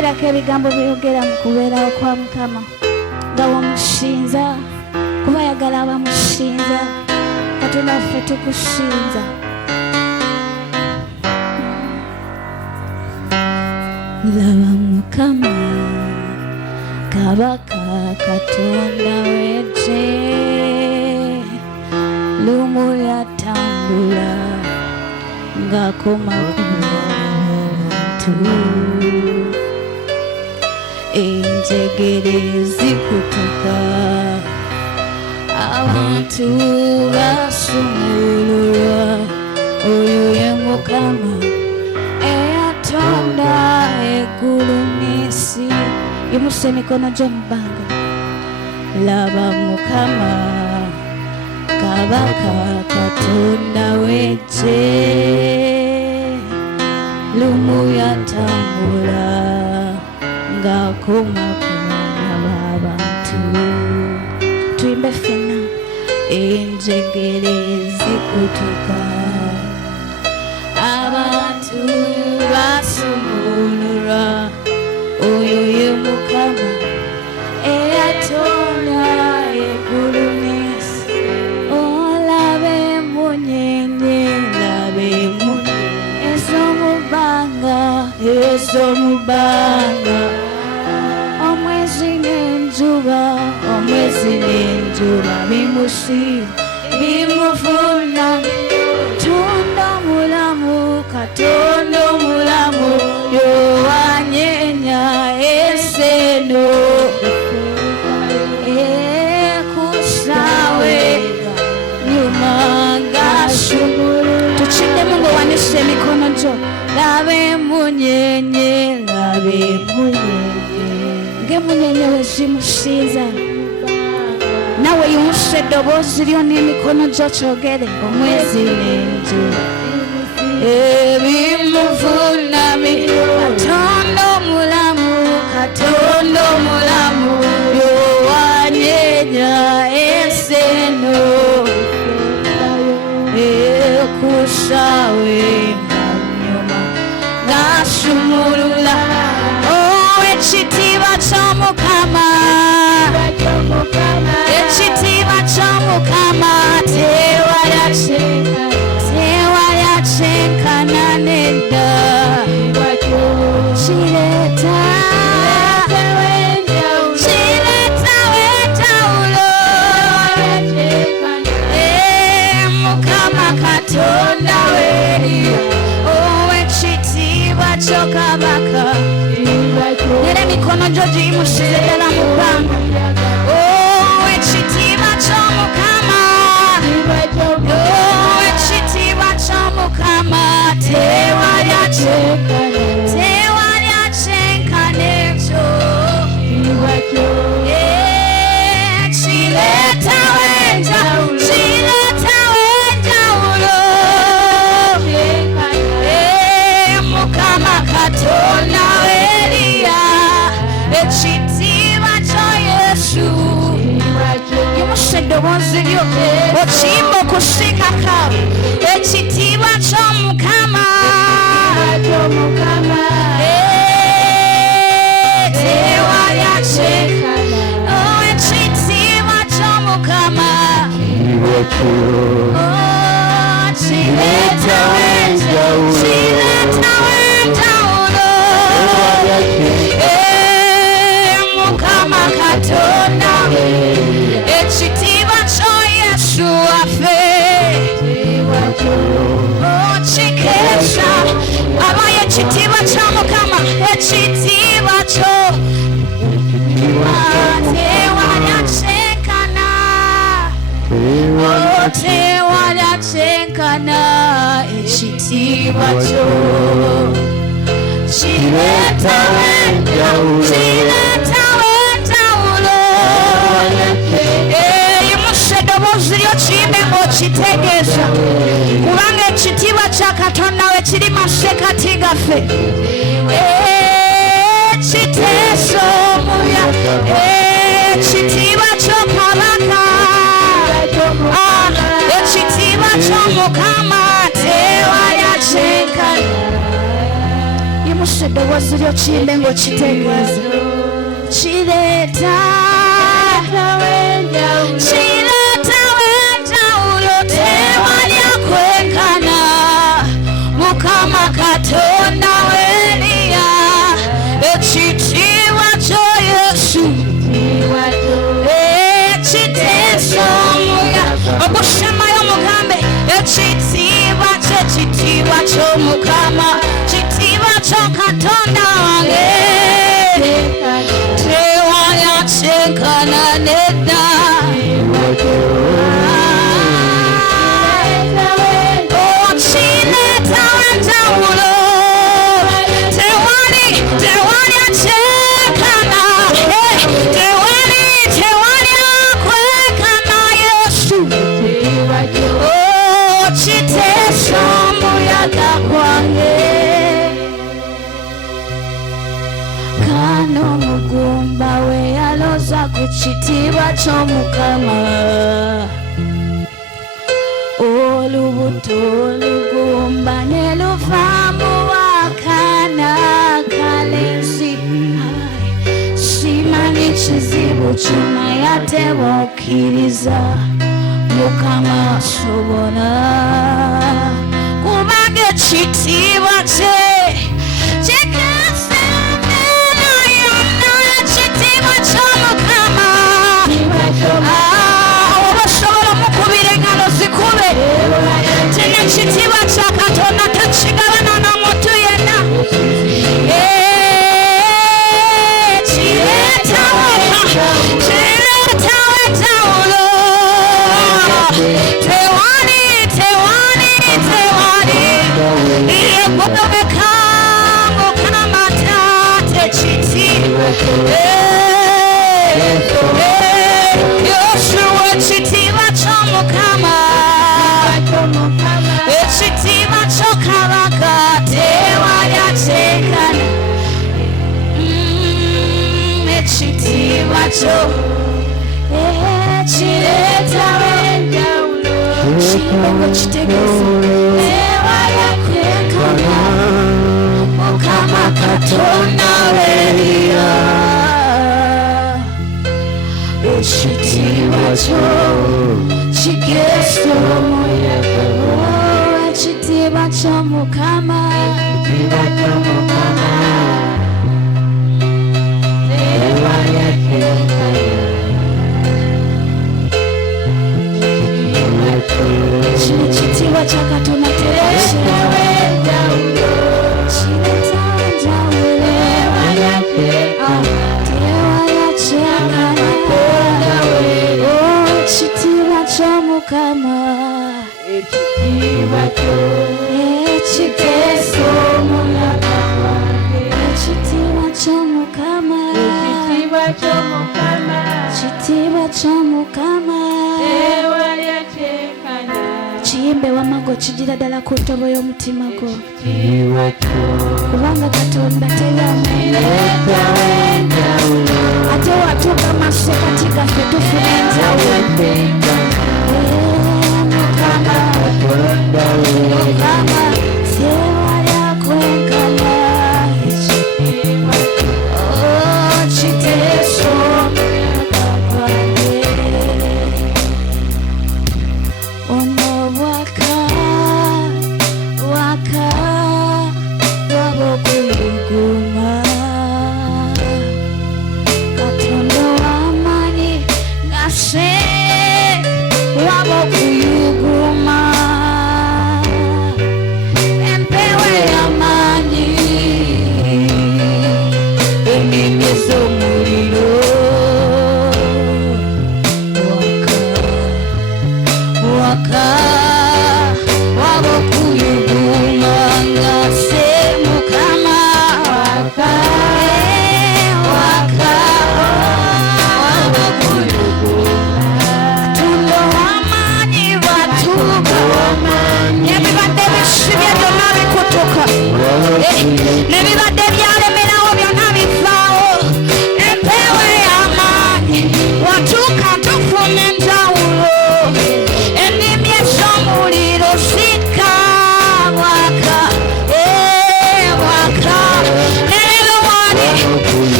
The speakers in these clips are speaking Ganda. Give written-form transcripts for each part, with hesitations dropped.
Yogerako ebigambo byogera mu kubeerawo kwa Mukama nga wamushinza kuba ayagala abamushinza. Katonda waffe tukushinza. Laba Mukama Kabaka Katonda w'eggye lumu yatambula ng'akoma ku bantu. Enjegere zikutuka abantu basumululwa. Oyo ye Mukama eyatonda eggulu n'ensi. Yimusa emikono gyo mu bbanga. Laba Mukama Kabaka Katonda w'eggye lumu yatambula ng'akoma ku baana b'abantu. Tuyimbe ffenna. Enjegere zikutuka abantu basumululwa. Oyo ye Mukama eyatonda eggulu n'ensi. Olabe emunyenye, labe emunyenye ez'omu bbanga, omwezi n'enjuba, omwezi n'enjuba bimufuna. Katonda omulamu, Katonda omulamu yowanyenya ensi eno. Kusaawe nyuma ng'asumulula. Tukiddemu ng'owanise emikono gyo. Laba emunyenye, laba emunyenye ng'emunyenye we zimusinza. Nawe yimusa eddoboozi lyo n'emikono gyo kyogere. Omwezi n'enjuba ebimuvunami. Katonda omulamu, Katonda omulamu yowanyenya ensi eno. Kusaawe ng'anyuma ng'asumulula. Ekitiibwa ky'Omukama, ekitiibwa ky'Omukama tewalyakyekana nedda. Kireetawo enjawulo. Mukama Katonda w'eri. Ekitiibwa kyo Kabaka. Era emikono gyo giyimusize ddala mu bbanga. Ekitiibwa ky'Omukama, ekitiibwa ky'Omukama tewalyakyekana ekyo. Kireetawo enjawulo. Mukama Katonda w'Eriya. Ekitiibwa kya Yesu. Yimusa eddoboozi lyo okiyimba okusinkaka. Ekitiibwa ky'Omukama tewalyakyekana. Ekitiibwa ky'Omukama kireetawo enjawulo. Mukama Katonda ekitiibwa kya Yesu waffe kikeesa abayo. Ekitiibwa kya Mukama, ekitiibwa kyo tewalyakyekana, tewalyakyekana. Ekitiibwa kyo kireetawo enjawulo. Yimusa eddoboozi lyo kiyimbe ng'okitegeeza. Kubanga ekitiibwa kya Katonda we kiri masekati gaffe. Kiteesa omuya. Ekitiibwa kyo Kabaka. Ekitiibwa ky'Omukama tewalyakyekana. zamusa eddoboozi lyo kiyimbe ng'okitegeeza. Kireeta wenjawulo tewali akwenkana Mukama Katonda w'Eliya ekitiibwa kyo Yesu ekiteesa omuya okushamayo mugambe ekitiibwa ky'Omukama kitiibwa kyo Katonda wange tewali akyenkana nedda. Kireeta wenjawulo tewali akyenkana tewali akwekana Yesu kiteesa omuyaga gwange. Kano omugumba we yaloza ku kitiibwa ky'Omukama olubuto olugumba ne luvaamu akaana kalenzi. Simanyi kizibu kyonna ate bw'okkiriza Mukama asobola kubanga ekitiibwa kye kikasa embeera yonna. Ekitiibwa ky'Omukama oba osobola mukubira engalo zikube tena ekitiibwa kya Katonda tekigabana n'omuntu yenna. Kireetawo enjawulo tewali yegobeka Mukama Taata ekitiibwa Yesu ekitiibwa ky'Omukama ekitiibwa kyo Kabaka tewali akyenkana ekitiibwa kyo kireeta wenjawulo kiyimbe kitegeeza tewali akwenkana Mukama Katonda w'Eliya ekitiibwa kyo kigeesa omuyaga. Ekitiibwa ky'Omukama tewali akyenkana. Kino ekitiibwa kya Katonda kireeta wenjawulo tewali akyenkana ekitiibwa ky'Omukama ekiteesa omuyaga gwange. Ekitiibwa ky'Omukama ekitiibwa ky'Omukama kiyimbe wamago kigira ddala ku ntobo y'omutima gwo kubanga Katonda teyamenya ate watuuka masekati gaffe tufuna enjawulo. Mukama tewali akwenkana kiteesa omuyaga gwange. Ono waka wabokuyiguma Katonda w'amaanyi ngase wabokuyiguma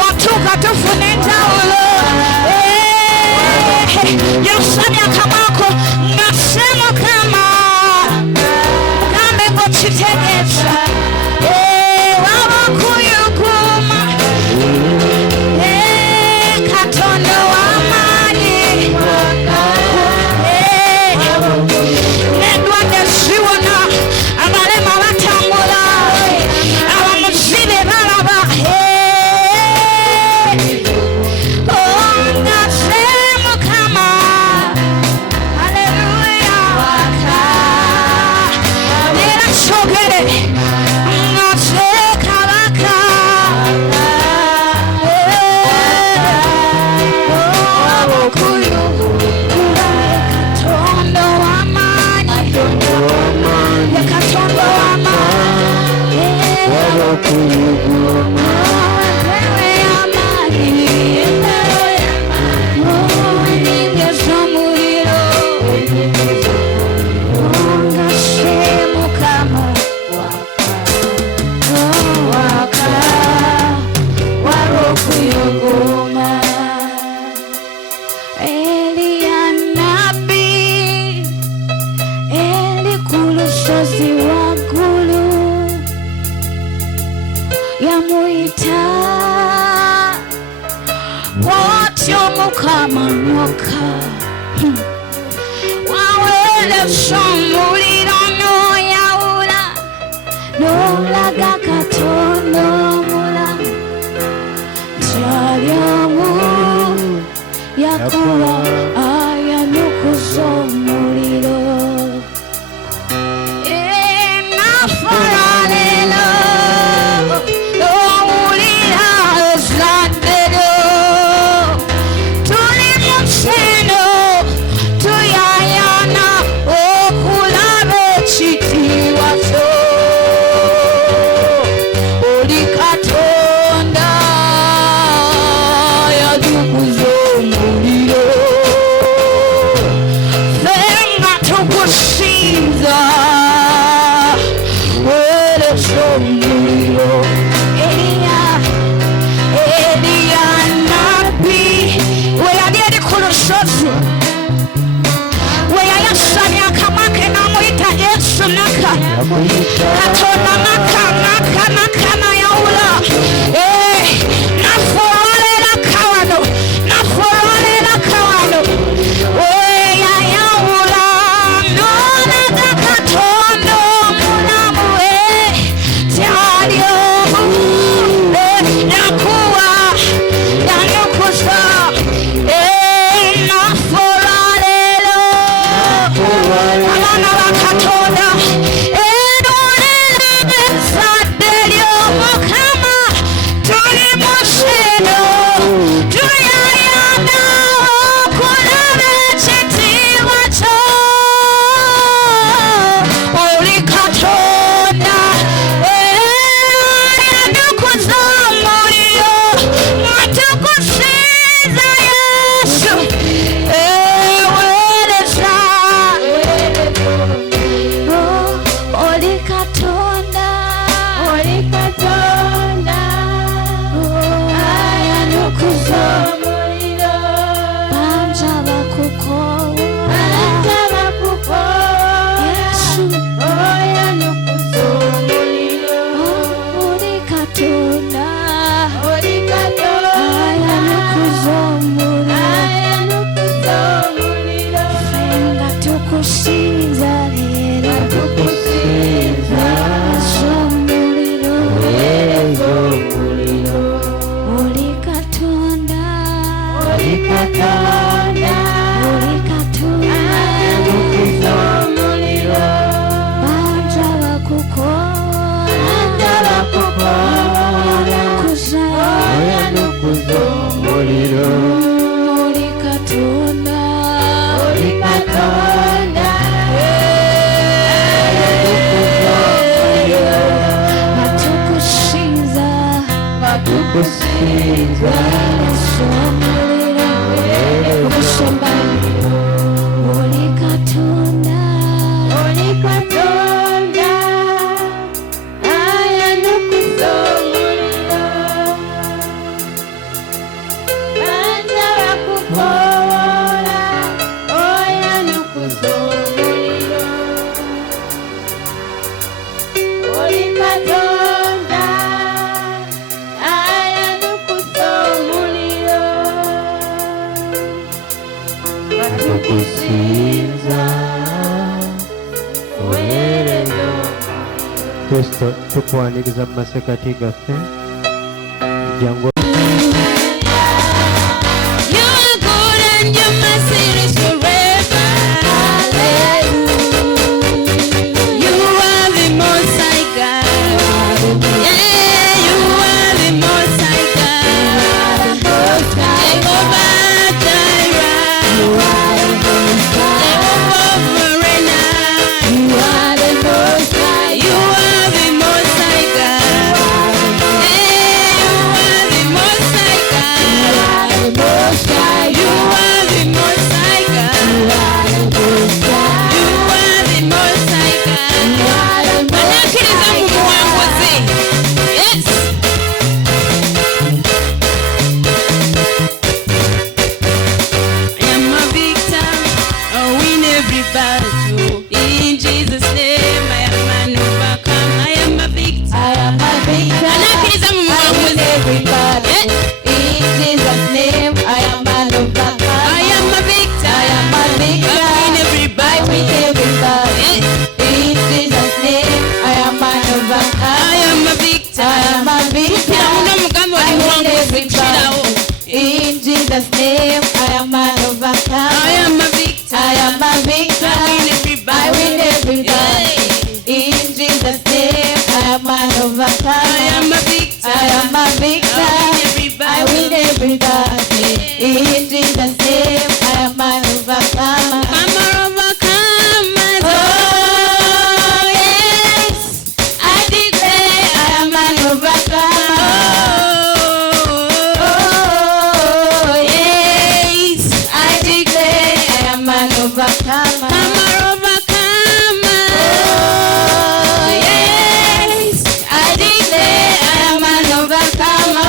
watuka tufune njawulo yosanya kamako nasemo kama kambe ngo kitegeeza waba kuyuguma Katonda w'amaanyi n'endwadde ziwona abalema batambula abamuzibe balaba ngase Mukama haleluya era kyogere ngase Kabaka Katonda w'amaanyi Katonda w'amaanyi yamuyita watyo Mukama nyoka waweereza omuliro n'oyawula n'olaga Katonda omulamu nti ali omu yakuba ayanukuza omuliro Katonda naka na yawula nafolera kawano yayawula n'olaga Katonda omulamu tyali omu yakuwa yanukuza nafolera abaana ba Katonda tukwaniriza mu masekati gaffe jangu Overcomer.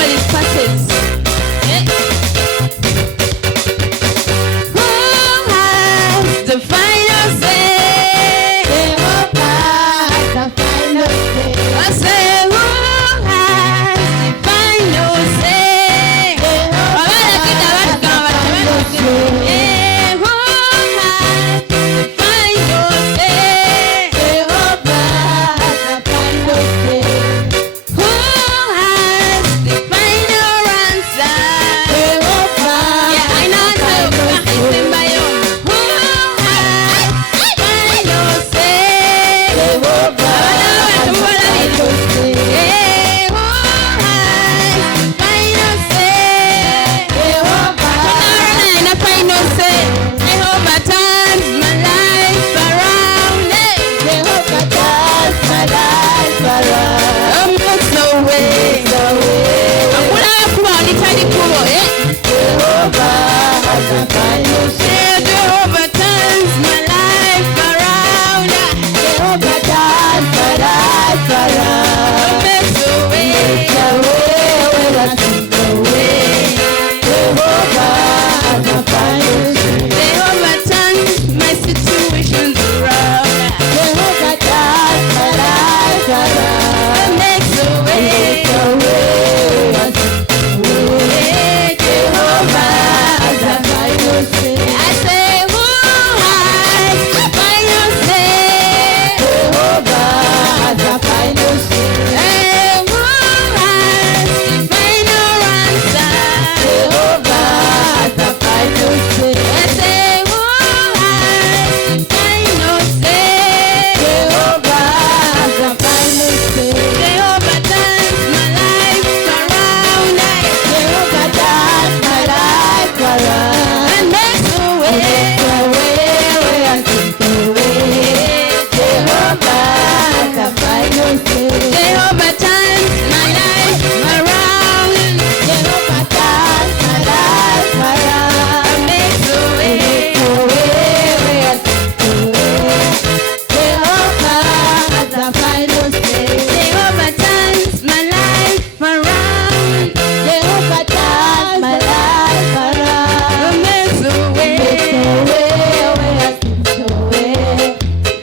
everybody passes. Who has the final say? Jehovah has the final say. I say, who has the final say? Jehovah has the final say. Who has the final say? Jehovah has the final say. Who has the final answer? Jehovah Yeah, I know has the too. final say. Who has the final say? Jehovah has the final say. Hey, who has the final say? Jehovah And a final say. Jehovah turns my life around. Hey. Jehovah does my life around. I'm not so way. Akula kuba onitali kubo, eh? Jehovah has the final say. Say Jehovah turns my life around. Jehovah does my life around. Makes a way. It's a way where I see no way. Jehovah has the final say. Jehovah turns my situations around. Jehovah does my life around. Makes a way. It's a way where I see no way. Jehovah has the final say. I say, who has the final say? Jehovah has the final say. Hey, who has the final answer? Jehovah has the final say. I say, who has the final say? Jehovah has the final say. Jehovah turns my life around. Jehovah does my life around. And makes a way. It's a way where I see no way. Jehovah has the final say. Jehovah turns my life around. Jehovah does my life around. And makes a way. It's a way where I see no way. Jehovah has the final say. Jehovah turns my life around. Jehovah does my life around. And makes a way. It's a way where I see no way.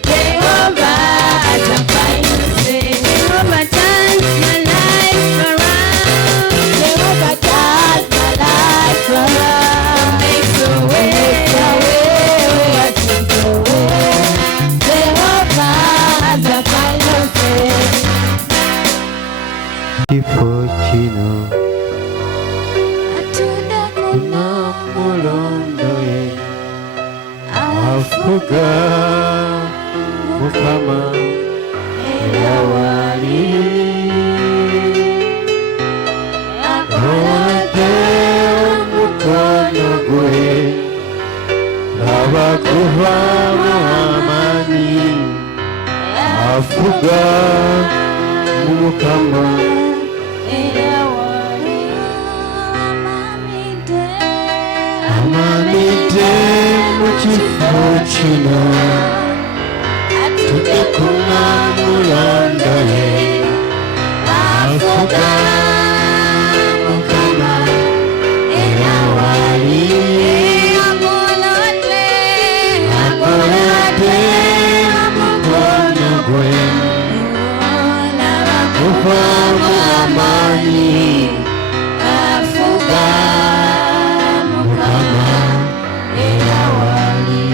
Jehovah has the final say. Jehovah turns my life around. Jehovah does my life around. Makes a way. It's a way where I see no way. Jehovah has the final say. Kifo kino Atunda kuna mulondoye afuga Mukama era wali akolate omukono gwe abakuvamu amaanyi afuga Mukama amanidde mu kifo kino tudekuna mulondoye afuga Mukama era wali akolate omukono gwe kuvamu amaanyi afuga Mukama era wali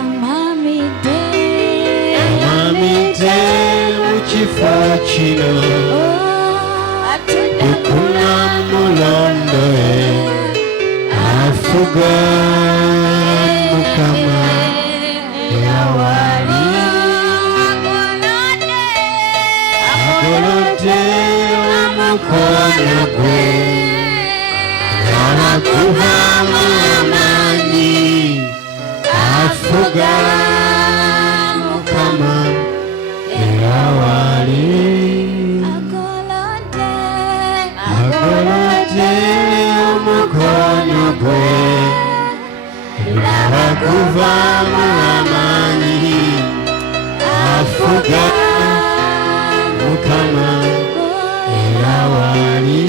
amamidde mu kifo kino tukuna mulondoye afuga Mukama era wali agolodde omukono gwe abakuvamu amaanyi afuga Mukama era wali agolodde omukono gwe abakuvamu amaanyi afuga Mukama era wali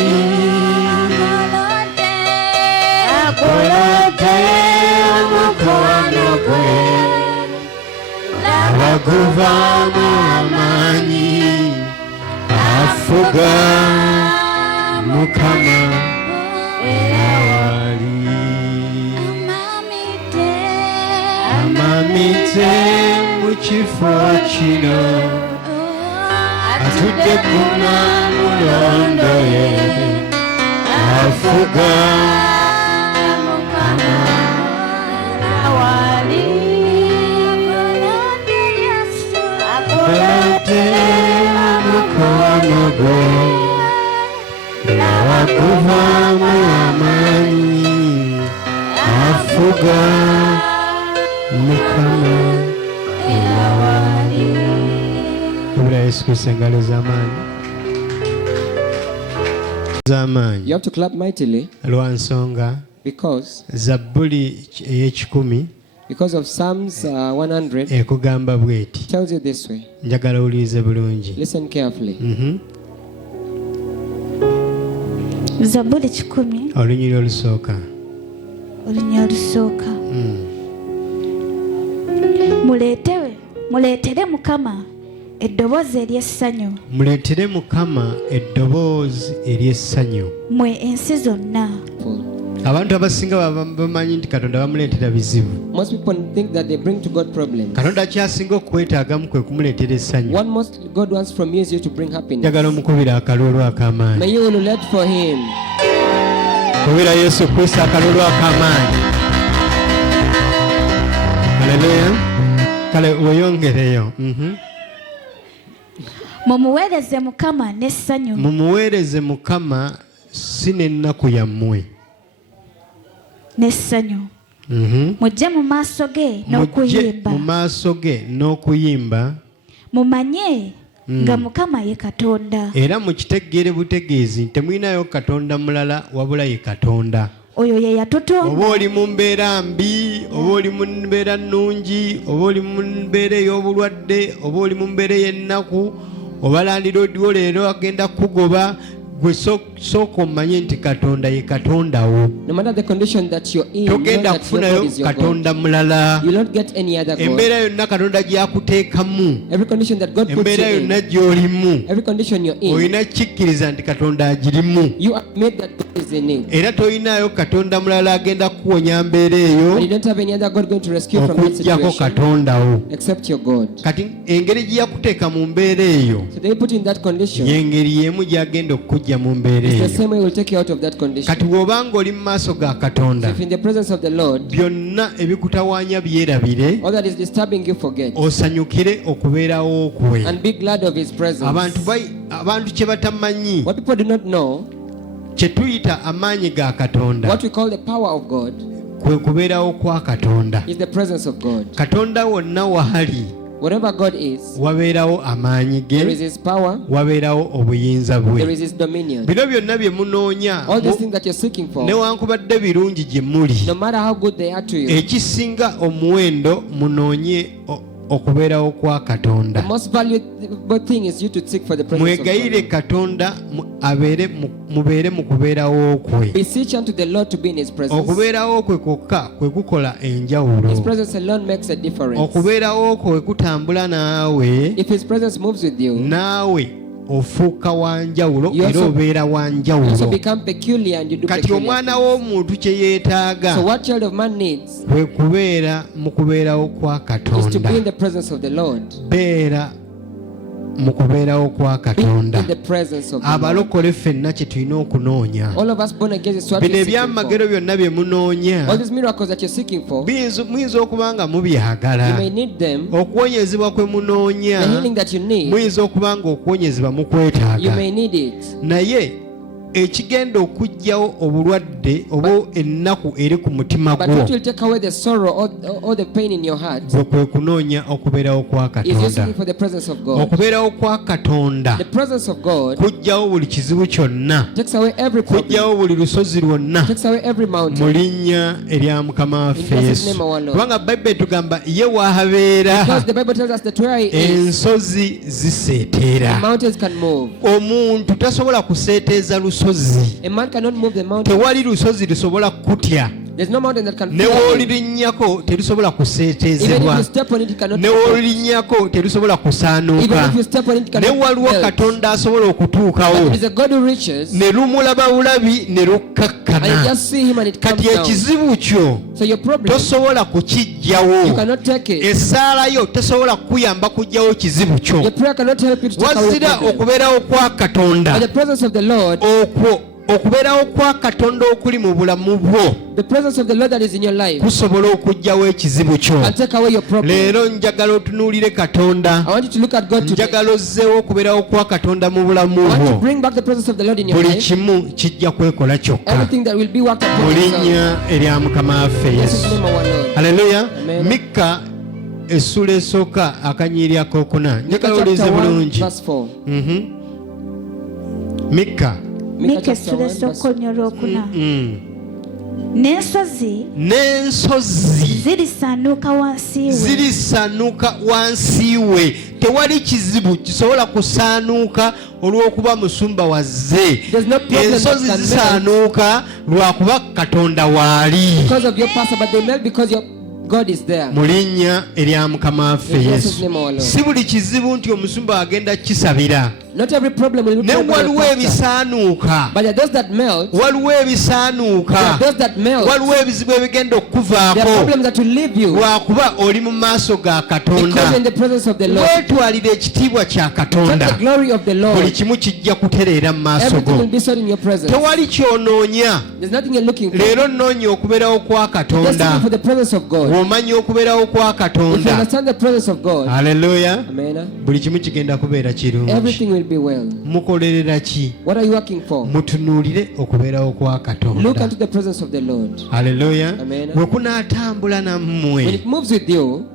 wakuvamu amanyi afuga Mukama era wali amamite mu kifo kino atudde ku mulondo ye afuga Mukama era wali akolodde mukono gwe wakuvamu amanyi afuga Mukama era wali. Kubira Yesu Kristo engalo z'amaanyi. You have to clap mightily lwa nsonga because Zabbuli ey'ekikumi of Psalms 100 ekugamba bw'eti. tells you this way. Njagala owulirize bulungi. Listen carefully. Zabbuli 10 olunyiri olusooka. muleetere Mukama eddoboozi ery'essanyu. Muleetere Mukama eddoboozi ery'essanyu. Mmwe ensi zonna. Abantu abasinga bamanyi nti Katonda bamuleetera bizibu. Most people think that they bring to God problems. Katonda kyasinga okwetaagamu kwe kumuleetera essanyu. What most God wants from you is you to bring happiness. Njagala omukubira akalulu ak'amaanyi. May you ululate for him. Kubira Yesu Kristo akalulu ak'amaanyi. Haleluya. Kale weyongereyo. Mumuweereze Mukama n'essanyu. Mumuweereze Mukama si n'ennaku yammwe. N'essanyu. Mujje mu maaso ge n'okuyimba. Mu maaso ge n'okuyimba. Mumanye nga Mukama ye Katonda. Era mukitegeere butegeezi temulinayo Katonda mulala wabula ye Katonda. Oyo ye yatutonda. Oba oli mu mbeera mbi, oba oli mu mbeera nnungi, oba oli mu mbeera ey'obulwadde, oba oli mu mbeera y'ennaku, oba landiroodiwo leero agenda kugoba, gwe sooka omanye nti Katonda ye Katonda wo. No matter the condition that you're in, togenda kufunayo Katonda mulala. You don't get any other God. Embeera yonna Katonda gy'akuteekamu, Every condition that God puts embeera you in, yonna gy'olimu, every condition you're in, olina kikkiriza nti Katonda agirimu. you admit that God is in it. Era toyinayo Katonda mulala agenda kuwonya mbeera eyo But you don't have any other God going to rescue from that okuggyako situation Katonda wo. except your God. Kati engeri gye yakuteeka mu mbeera eyo So they put you in that condition. y'engeri y'emu gy'agenda okukujja mu mbeera It's the eyo. same way will take you out of that condition. Kati bw'obanga oli mu maaso ga So Katonda, if in the presence of the Lord, byonna ebikutawaanya byerabire, all that is disturbing you forget osanyukire okubeerawo kwe. and be glad of his presence. Abantu kye batamanyi What people do not know, kye tuyita amaanyi ga Katonda what we call the power of God, kwe kubeerawo kwa Katonda. is the presence of God. Katonda wonna wahali Wherever God is, wabeerawo amaanyi there is ge, his power, wabeerawo obuyinza there bwe. is his dominion. Bino byonna bye munoonya All these things that you're seeking for, newankubadde birungi gye muli, no matter how good they are to you, ekisinga omuwendo munoonye okubeerawo kwa the Katonda. most valuable thing is you to seek for the presence of Mwegayire God. Katonda mubeere mu kubeerawo kwe. Beseech unto the Lord to be in his presence. Okubeerawo kwe kwokka kwe kukola His enjawulo. presence alone makes a difference. Okubeerawo kwe kutambula naawe, If his presence moves with you, naawe ofuuka wanjawulo You era also- obeera you also wanjawulo. become peculiar and you do Kati peculiar omwana things. w'omuntu kye yeetaaga So what child of man needs kwe kubeera mu kubeerawo kwa is to be Katonda. in the presence of the Lord. Beera mu kubeerawo kwa Be Katonda. in the presence of the Lord. Abalokole ffenna kye tulina okunoonya. All of us born again is what Bino you're seeking ebyamagero for. byonna bye munoonya All these miracles that you're seeking for, muyinza okuba nga you mubyagala. may need them. Okuwonyezebwa kwe The munoonya healing that you need, muyinza okuba nga okuwonyezebwa you mukwetaaga. may need it. Naye ekigenda okuggyawo obulwadde oba ennaku eri ku mutima But gwo what will take away the sorrow or the pain in your heart gwe kwe kunoonya okubeerawo kwa is you Katonda. seeking for the presence of God. Okubeerawo kwa Katonda The presence of God kuggyawo buli kizibu kyonna, takes away every problem, kuggyawo buli lusozi lwonna takes away every mu mountain. linnya erya Mukama waffe In Jesus' Yesu. name, our Lord. Kubanga Bayibuli tugamba ye w'abeera Because the Bible tells us that where he is, ensozi the ziseeteera. mountains can move. Omuntu tasobola kuseeteeza lusozi. A man cannot move the mountain. Tewali lusozi lusobola kutya There's no mountain that can ne fear you. woolirinnyako terusobola Even if kuseeteezebwa, you step on it, it cannot ne fall. woolirinnyako terusobola Even kusaanuuka, if you step on it, it ne cannot waliwo melt. katonda asobola But okutuukawo it is a God who reaches, ne lumulaba bulabi ne and you lukkakkana. just see him and it comes Kati down. ekizibu kyo So your problem, tosobola kukiggyawo, you cannot take it. essaala yo tesobola kukuyamba kuggyawo kizibu kyo. Your prayer cannot help you to take away your Wazira problem. okubeerawo kwa Katonda, But the presence of the Lord, okwo okubeerawo kwa Katonda okuli mu bulamu bwo the presence of the Lord that is in your life, kusobola okuggyawo ekizibu kyo. can take away your problem. Leero njagala otunuulire Katonda, I want you to look at God today. njagala ozzeewo okubeerawo kwa Katonda mu bulamu I want to bwo. bring back the presence of the Lord in your Buli life. kimu kijja kwekola kyokka Everything that will be worked mu upon itself. linnya erya Mukama waffe In Jesus' Yesu. name, our Lord. Haleluya. Amen. Mikka essula esooka akanyiri akookuna, Micah njagala chapter olize 1 bulungi. verse 4. Mikka Mika essula esooka olwokuna. N'ensozi n'ensozi zirisaanuuka wansi we. zirisaanuuka wansi we. Tewali kizibu kisobola kusaanuuka olw'okuba musumba wazze. There's no problem Ensozi that can zisaanuuka lwakuba Katonda waali. Because of your pastor, but they melt because your God is there. Mu linnya erya Mukama waffe In Jesus' Yesu. name, our Lord. Si buli kizibu nti omusumba agenda kisabira, Not every problem will be ne solved by your waliwo pastor. ebisaanuuka, But there are those that melt. waliwo There ebisaanuuka, are those that melt. waliwo ebizibu ebigenda There are okukuvaako problems that will leave you lwakuba oli mu maaso ga because you're in Katonda. the presence of the Lord. Weetwalire ekitiibwa kya Take Katonda, the glory of the buli Lord. kimu kijja kutereera mu maaso Everything will go. be sought in your presence. Tewali kyonoonya. There's nothing you're looking for. Leero nnoonya okubeerawo kwa Just looking for Katonda. the presence of God. Bw'omanya okubeerawo kwa If you Katonda, understand the presence of God, haleluya, amen, buli kimu kigenda kubeera kirungi. everything will be well. Mukolerera ki? What are you working for? Mutunuulire okubeerawo kwa Look Katonda. unto the presence of the Lord. Haleluya. Amen. Bwe kunaatambula When nammwe, it moves with you,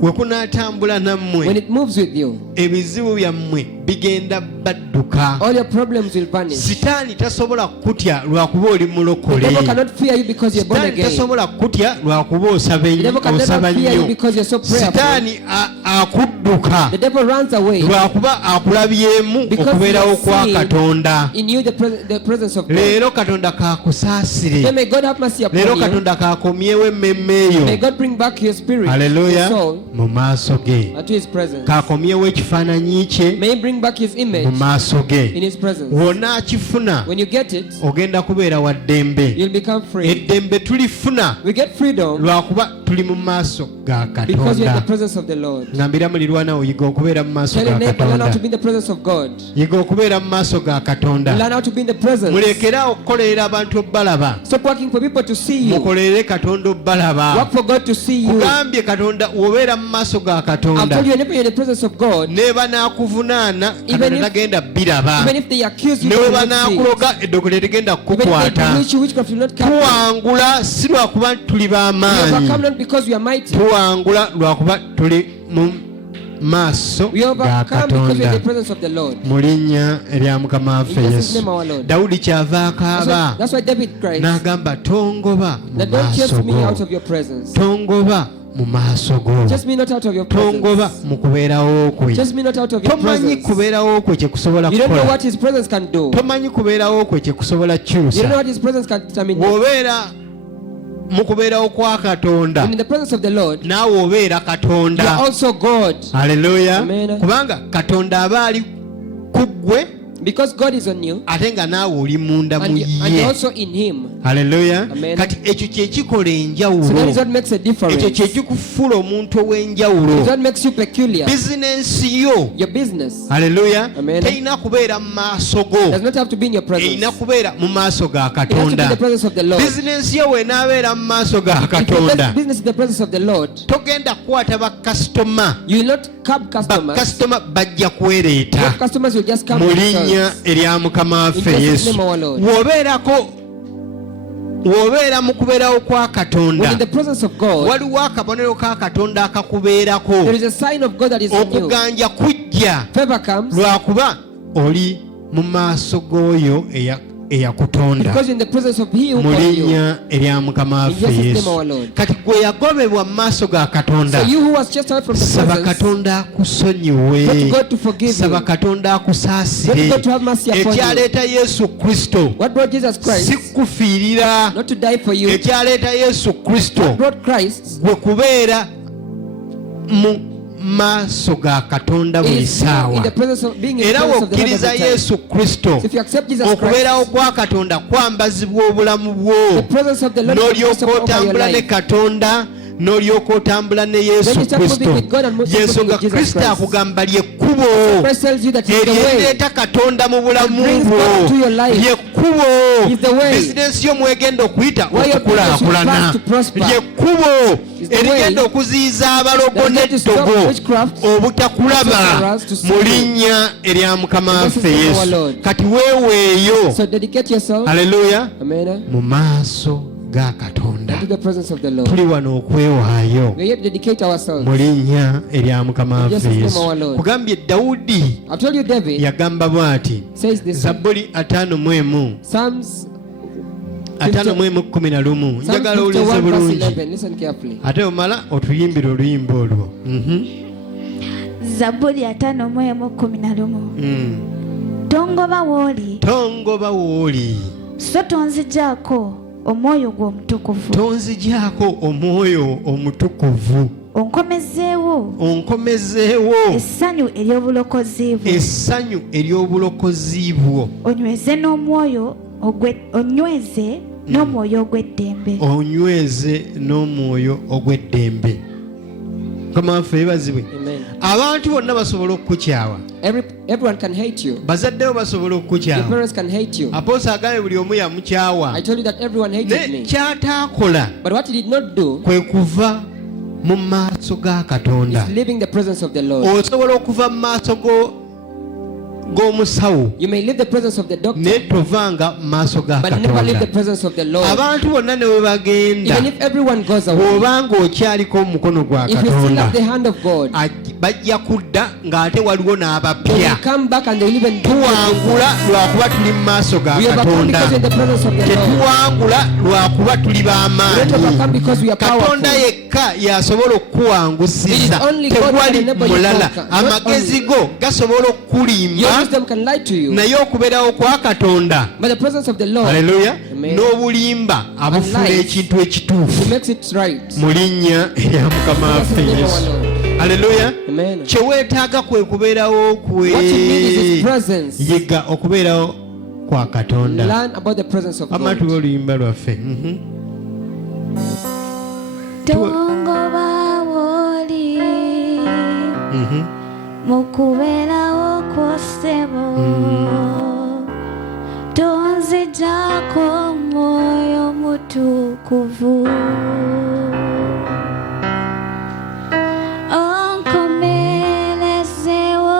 bwe kunaatambula when nammwe, it moves with you, ebizibu byammwe bigenda badduka. all your problems will vanish. Sitaani tasobola kutya lwakuba oli The mulokole. devil cannot fear you because you're born Sitaani again. tasobola kutya lwakuba osaba The devil can osaba never fear you nnyo. because you're so prayerful. Sitaani akudduka The devil runs away lwakuba akulabyemu because okubeerawo you kwa see Katonda. in you the presence of God. Leero Katonda kakusaasire. Then may God have mercy upon Leero you. Katonda kakomyewo emmemme eyo. May God bring back your spirit, your Haleluya. soul, Mu maaso ge. unto His presence. Kakomyewo ekifaananyi kye May He bring back His mu image maaso ge. in His presence. W'onaakifuna When you get it, ogenda kubeera wa ddembe. you'll become free. Eddembe tulifuna We get freedom lwakuba tuli mu maaso ga because you're in the Katonda. presence of the Lord. Ngambira mulirwana wo, yiga okubeera mu maaso Tell ga your neighbor, learn how Katonda. to be in the presence of God. Yiga okubeera mu maaso ga Katonda. Learn how to be in the presence. Mulekeraawo okukolerera abantu obbalaba. Stop working for people to see you. Mukolerere Katonda obbalaba. Work for God to see you. Kugambye Katonda wobeera mu maaso ga I've Katonda. told you, whenever you're in the presence of God, Ne banaakuvunaana Even Katonda if- tagenda biraba. even if they accuse you, Ne you bwe will not see it. banaakuloga eddogole tegenda Even if they kukukwata. bewitch you, witchcraft will not come. You Tuwangula si lwakuba tuli overcome b'amaanyi. not because we are mighty. Tuwangula lwakuba tuli mu maaso We ga overcome because we are in Katonda. the presence of the Lord. Mu linnya erya Mukama waffe In Jesus' Yesu. name, our Lord. Dawudi kyava That's akaaba why David cries n'agamba tongoba mu that don't chase maaso me out go. of your presence. Tongoba mu maaso go. Chase me not out of your Tongoba presence. mu kubeerawo kwe. Chase me not out of your Tomanyi presence. kubeerawo kwe kye kusobola You don't know kukola. what His presence can do. Tomanyi kubeerawo kwe kye kusobola You don't know kukyusa. what His presence can determine. Bw'obeera mu kubeerawo kwa Katonda, When in the presence of the Lord, naawe obeera you are Katonda. also God. Haleluya. Amen. Kubanga Katonda aba ali ku ggwe Because God is on you, ate nga naawe oli munda mu and you're ye. also in Him. Haleluya. Amen. Kati ekyo kye kikola So that is enjawulo. what makes a difference. Ekyo It kye kikufuula omuntu is ow'enjawulo. what makes you peculiar. Bizinensi yo, Your business haleluya, Amen. terina kubeera mu maaso does go, not have to be in your presence. erina kubeera mu maaso ga It has to be in Katonda. the presence of the Lord. Bizinensi yo bw'enaabeera mu maaso ga If your Katonda, business is in the presence of the Lord, togenda kukwata bakasitoma. you will not curb customers. Bakasitoma bajja kwereeta Your customers will just come mu themselves. linnya erya Mukama waffe In Jesus' Yesu. name, our Lord. W'obeera mu kubeerawo kwa When Katonda, in the presence of God, waliwo akabonero ka Katonda there akakubeerako. is a sign of God that is in you. Okuganja kujja Favor comes lwakuba oli mu maaso g'oyo eyakutonda Because you're in the presence of He who mu called you. linnya erya mukama In waffe Jesus' name, yesu our Lord. kati gwe yagobebwa mu maaso ga katonda So you who was just away from the saba presence, katonda akusonyiwe pray to God to forgive saba you. katonda Pray akusaasire to God to have mercy upon you. ekyaleeta yesu kristo What brought Jesus si Christ? kukufiirira Not to die for you. ekyaleeta yesu kristo What brought Christ gwe kubeera mu maaso ga katonda buli is in ssaawa the presence of being in the era presence of the Lord wokkiriza every time. yesu kristo So if you accept Jesus okubeerawo Christ, kwa katonda kwambazibwa obulamu bwo the presence of the Lord is n'olyoka possible over your otambula ne life. katonda n'olyoka otambula ne Then yesu you start moving kristo with God and moving yesu with nga Jesus kristo Christ. akugamba lyekkubo Christ tells you that He's the way. eryerireeta katonda mu bulamu That brings bwo God into your life. lyekkubo He's the way. bizinensi yo mwegenda okuyita Where your business will okukulaakulana pass to prosper. lyekkubo He's the way. erigenda okuziyiza abalogo That get to stop n'ettogo witchcraft. obutakulaba sorcerers to see mu you. linnya erya mukama In the waffe name of our yesu Lord. kati weeweeyo So dedicate yourself. haleluya Amen. mu maaso ga katonda To the presence of the Lord. tuli wano okwewaayo We are here to dedicate ourselves. mu linnya erya mukama In waffe Jesus' name, yesu our Lord. kugambye dawudi I told you David yagamba bw'ati says this. zabbuli 51 Psalms 51:11 njagala 51 olize verse bulungi 11. Listen carefully. ate omala otuyimbire oluyimba olwo Zaburi 51:11. Tongoba wooli tongoba wooli so tonzigyako omwoyo gwo omutukuvu, tonzigyako omwoyo omutukuvu onkomezeewo onkomezeewo essanyu ery'obulokozi bwo, essanyu ery'obulokozi bwo onyweze n'omwoyo onyweze n'omwoyo ogw'eddembe. onyweze n'omwoyo ogw'eddembe. Mukama waffe yeebazibwe. Amen. Abantu bonna basobola okukukyawa, Everyone can hate you. bazaddewo basobola Your okukukyawa. parents can hate you. Apoosa agambye buli omu yamukyawa, I told you that everyone hated ne me. kyataakola But what he did not do kwe kuva mu maaso ga katonda. is leaving the presence of the Lord. Osobola okuva mu maaso g'omusawo You may leave the presence of the doctor, naye tovanga mu maaso ga but never leave the katonda. presence of the Lord. Abantu bonna ne bwe bagenda, Even if everyone goes away, bw'obanga okyaliko omukono gwa if you still katonda, have the hand of God, bajja kudda ng'ate waliwo they n'abapya. will come back and they will even do Tuwangula lwakuba tuli mu maaso ga We overcome katonda. because we're in the presence of the Lord. Tetuwangula lwakuba tuli We don't overcome b'amaanyi. because we are powerful. Katonda yekka y'asobola okukuwangusiza, It is only God tewali can enable you mulala. conquer, not Amagezi go gasobola Your okukulimba, wisdom can lie to you, naye okubeerawo kwa katonda, but the presence of the Lord, haleluya, Amen, n'obulimba abufuula life, ekintu He ekituufu makes it right. mu linnya erya mukama Blessed waffe name of our yesu. Lord. Haleluya. Amen. Kye weetaaga kwe kubeerawo kwe What you need is His presence. yiga okubeerawo kwa katonda. Learn about the presence of Ama tuwe God. oluyimba lwaffe. Tongoba wooli mu kubeerawo kwo ssebo, tonzigyako omwoyo mutukuvu, onkomerezeewo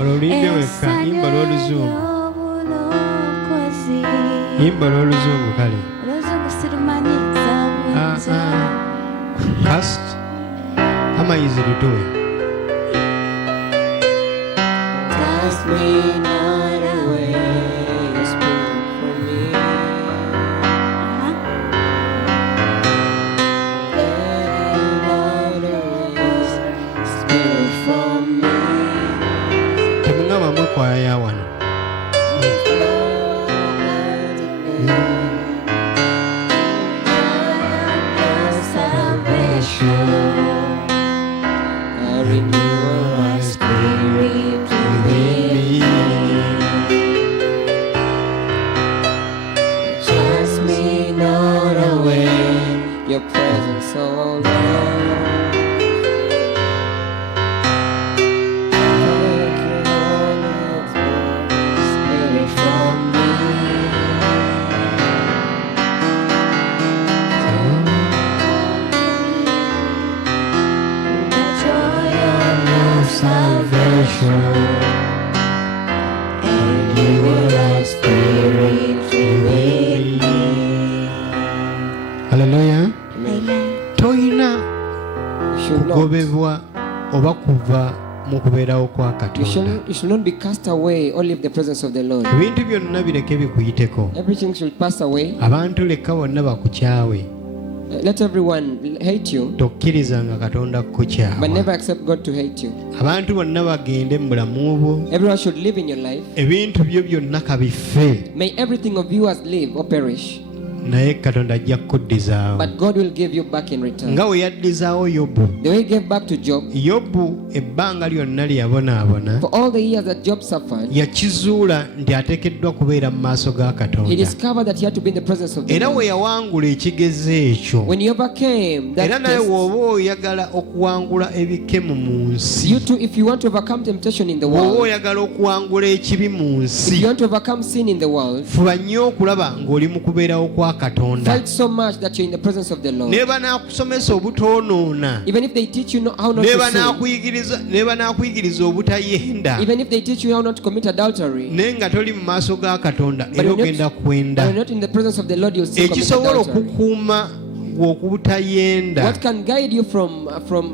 Olulinde wekka, essanyu yimba lw'oluzungu. ery'obulokozi. Yimba lw'oluzungu kale. Oluzungu sirumanyi nzabunza. Cast. Kama easy to do it. Cast me not away, your spirit from me. Let me not away, spirit from me. Temungaba mwekwaya ya wano. I renew a right spirit within me. Cast me not away, your presence, oh Lord. Take your Holy Spirit from me. The joy of your salvation, and you will have spirit within me. Haleluya. Amen. Toyina kubeerawo kwa You Katonda. should not be cast away or leave the presence of the Lord. Ebintu byonna bireke bikuyiteko. Everything should pass away. Abantu lekka bonna bakukyawe. Let everyone hate you, Tokkirizanga Katonda but kukukyawa. never accept God to hate you. Abantu bonna bagende mu bulamu bwo. Everyone should live in your life. Ebintu byo byonna kabife. May everything of yours live or perish, Naye Katonda ajja kukuddizaawo. but God will give you back in return. Nga we yaddizaawo Yobu. The way he gave back to Job, Yobu ebbanga lyonna lye yabonaabona for all the years that Job suffered, yakizuula nti ateekeddwa kubeera mu maaso ga he Katonda. discovered that he had to be in the presence of the Era we Lord. yawangula ekigezo ekyo. When he overcame Era that naye test, w'oba oyagala okuwangula ebikemu mu nsi. you too, if you want to overcome temptation in the Bw'oba world, oyagala okuwangula ekibi mu if nsi. you want to overcome sin in the world, Fuba nnyo okulaba ng'oli mu kubeerawo kwa Katonda. fight so much that you're in the presence of the Lord. Ne banaakusomesa obutoonoona. Even if they teach you how not Ne to sin, banaakuyigiriza obutayenda. even if they teach you how not to commit adultery, Naye nga toli mu maaso ga Katonda But era you're not- ogenda but kwenda. you're not in the presence of the Lord, you'll still commit Ekisobola adultery. okukuuma gwe okubutayenda What can guide you from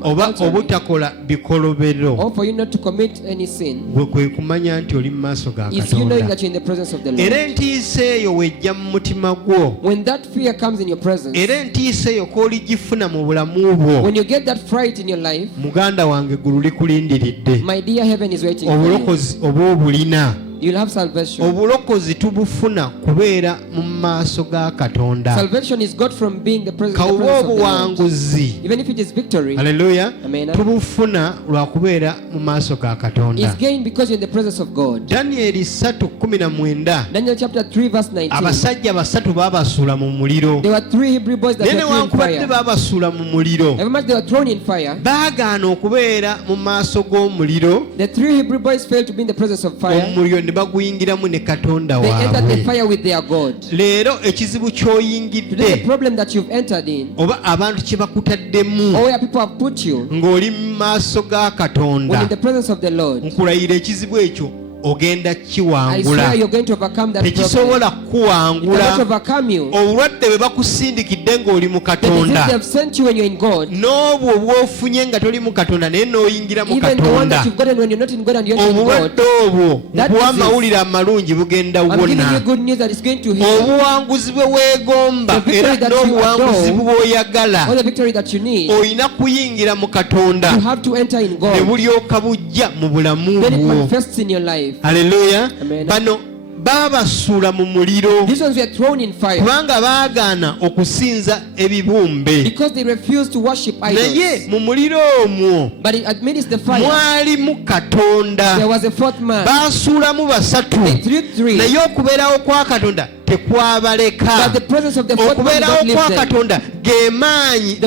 oba adultery, obutakola bikolobero or for you not to commit any sin, gwe kwe kumanya nti oli mu maaso ga is you knowing Katonda. that you're in the presence of the Era Lord. entiisa eyo wejja mu mutima gwo. When that fear comes in your presence, Era entiisa eyo k'oligifuna mu bulamu bwo. when you get that fright in your life, Muganda wange eggulu likulindiridde. my dear, heaven is waiting for you. Obulokozi oba obulina. You'll have salvation. Obulokozi tubufuna kubeera mu maaso ga Katonda. Salvation is got from being the presence of Kawuba the Lord. obuwanguzi. Even if it is victory, Haleluya. Amen. Tubufuna lwa kubeera mu maaso ga Katonda. is gained because you're in the presence of God. Danyeri 3:19. Daniel chapter 3 verse 19. Abasajja basatu baabasuula mu muliro. There were 3 Hebrew boys that Naye were thrown in newankubadde fire. baabasuula mu muliro, Every much they were thrown in fire, baagaana okubeera mu maaso g'omuliro, the 3 Hebrew boys failed to be in the presence of fire. omuliro ne baguyingiramu ne Katonda They entered the waabwe. fire with their God. Leero ekizibu Today the ky'oyingidde problem that you've entered in, oba abantu kye bakutaddemu or where people have put you, ng'oli mu maaso ga when Katonda, in the presence of the Lord, nkulayira ekizibu ekyo ogenda I kiwangula. swear you're going to overcome that problem. Tekisobola It cannot kukuwangula. overcome you. Obulwadde bwe bakusindikidde ng'oli mu The disease they Katonda, have sent you when you're in God, n'obwo bw'ofunye nga toli mu Katonda naye n'oyingira mu even the one that Katonda, you've gotten when you're not in God and you're not in God, obulwadde obwo That nkuwa disease, amawulire amalungi bugenda I'm giving you wona. good news that is going to heal. Obuwanguzi bwe weegomba The victory era that you n'obuwanguzi adore, bw'oyagala All the victory that you need, olina kuyingira mu you Katonda have to enter in ne God. bulyoka bujja mu bulamu Then it bwo. manifests in your life. Haleluya. Amen. Bano baabasuula mu muliro These ones were thrown in fire kubanga baagaana okusinza ebibumbe, because they refused to worship naye idols. mu muliro omwo But amidst the fire, mwalimu Katonda. there was a fourth man. Baasuulamu basatu, They threw 3. naye okubeerawo kwa Katonda tekwabaleka. But the presence of the fourth man did Okubeerawo not kwa leave them. Katonda ge maanyi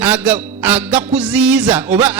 agakuziyiza oba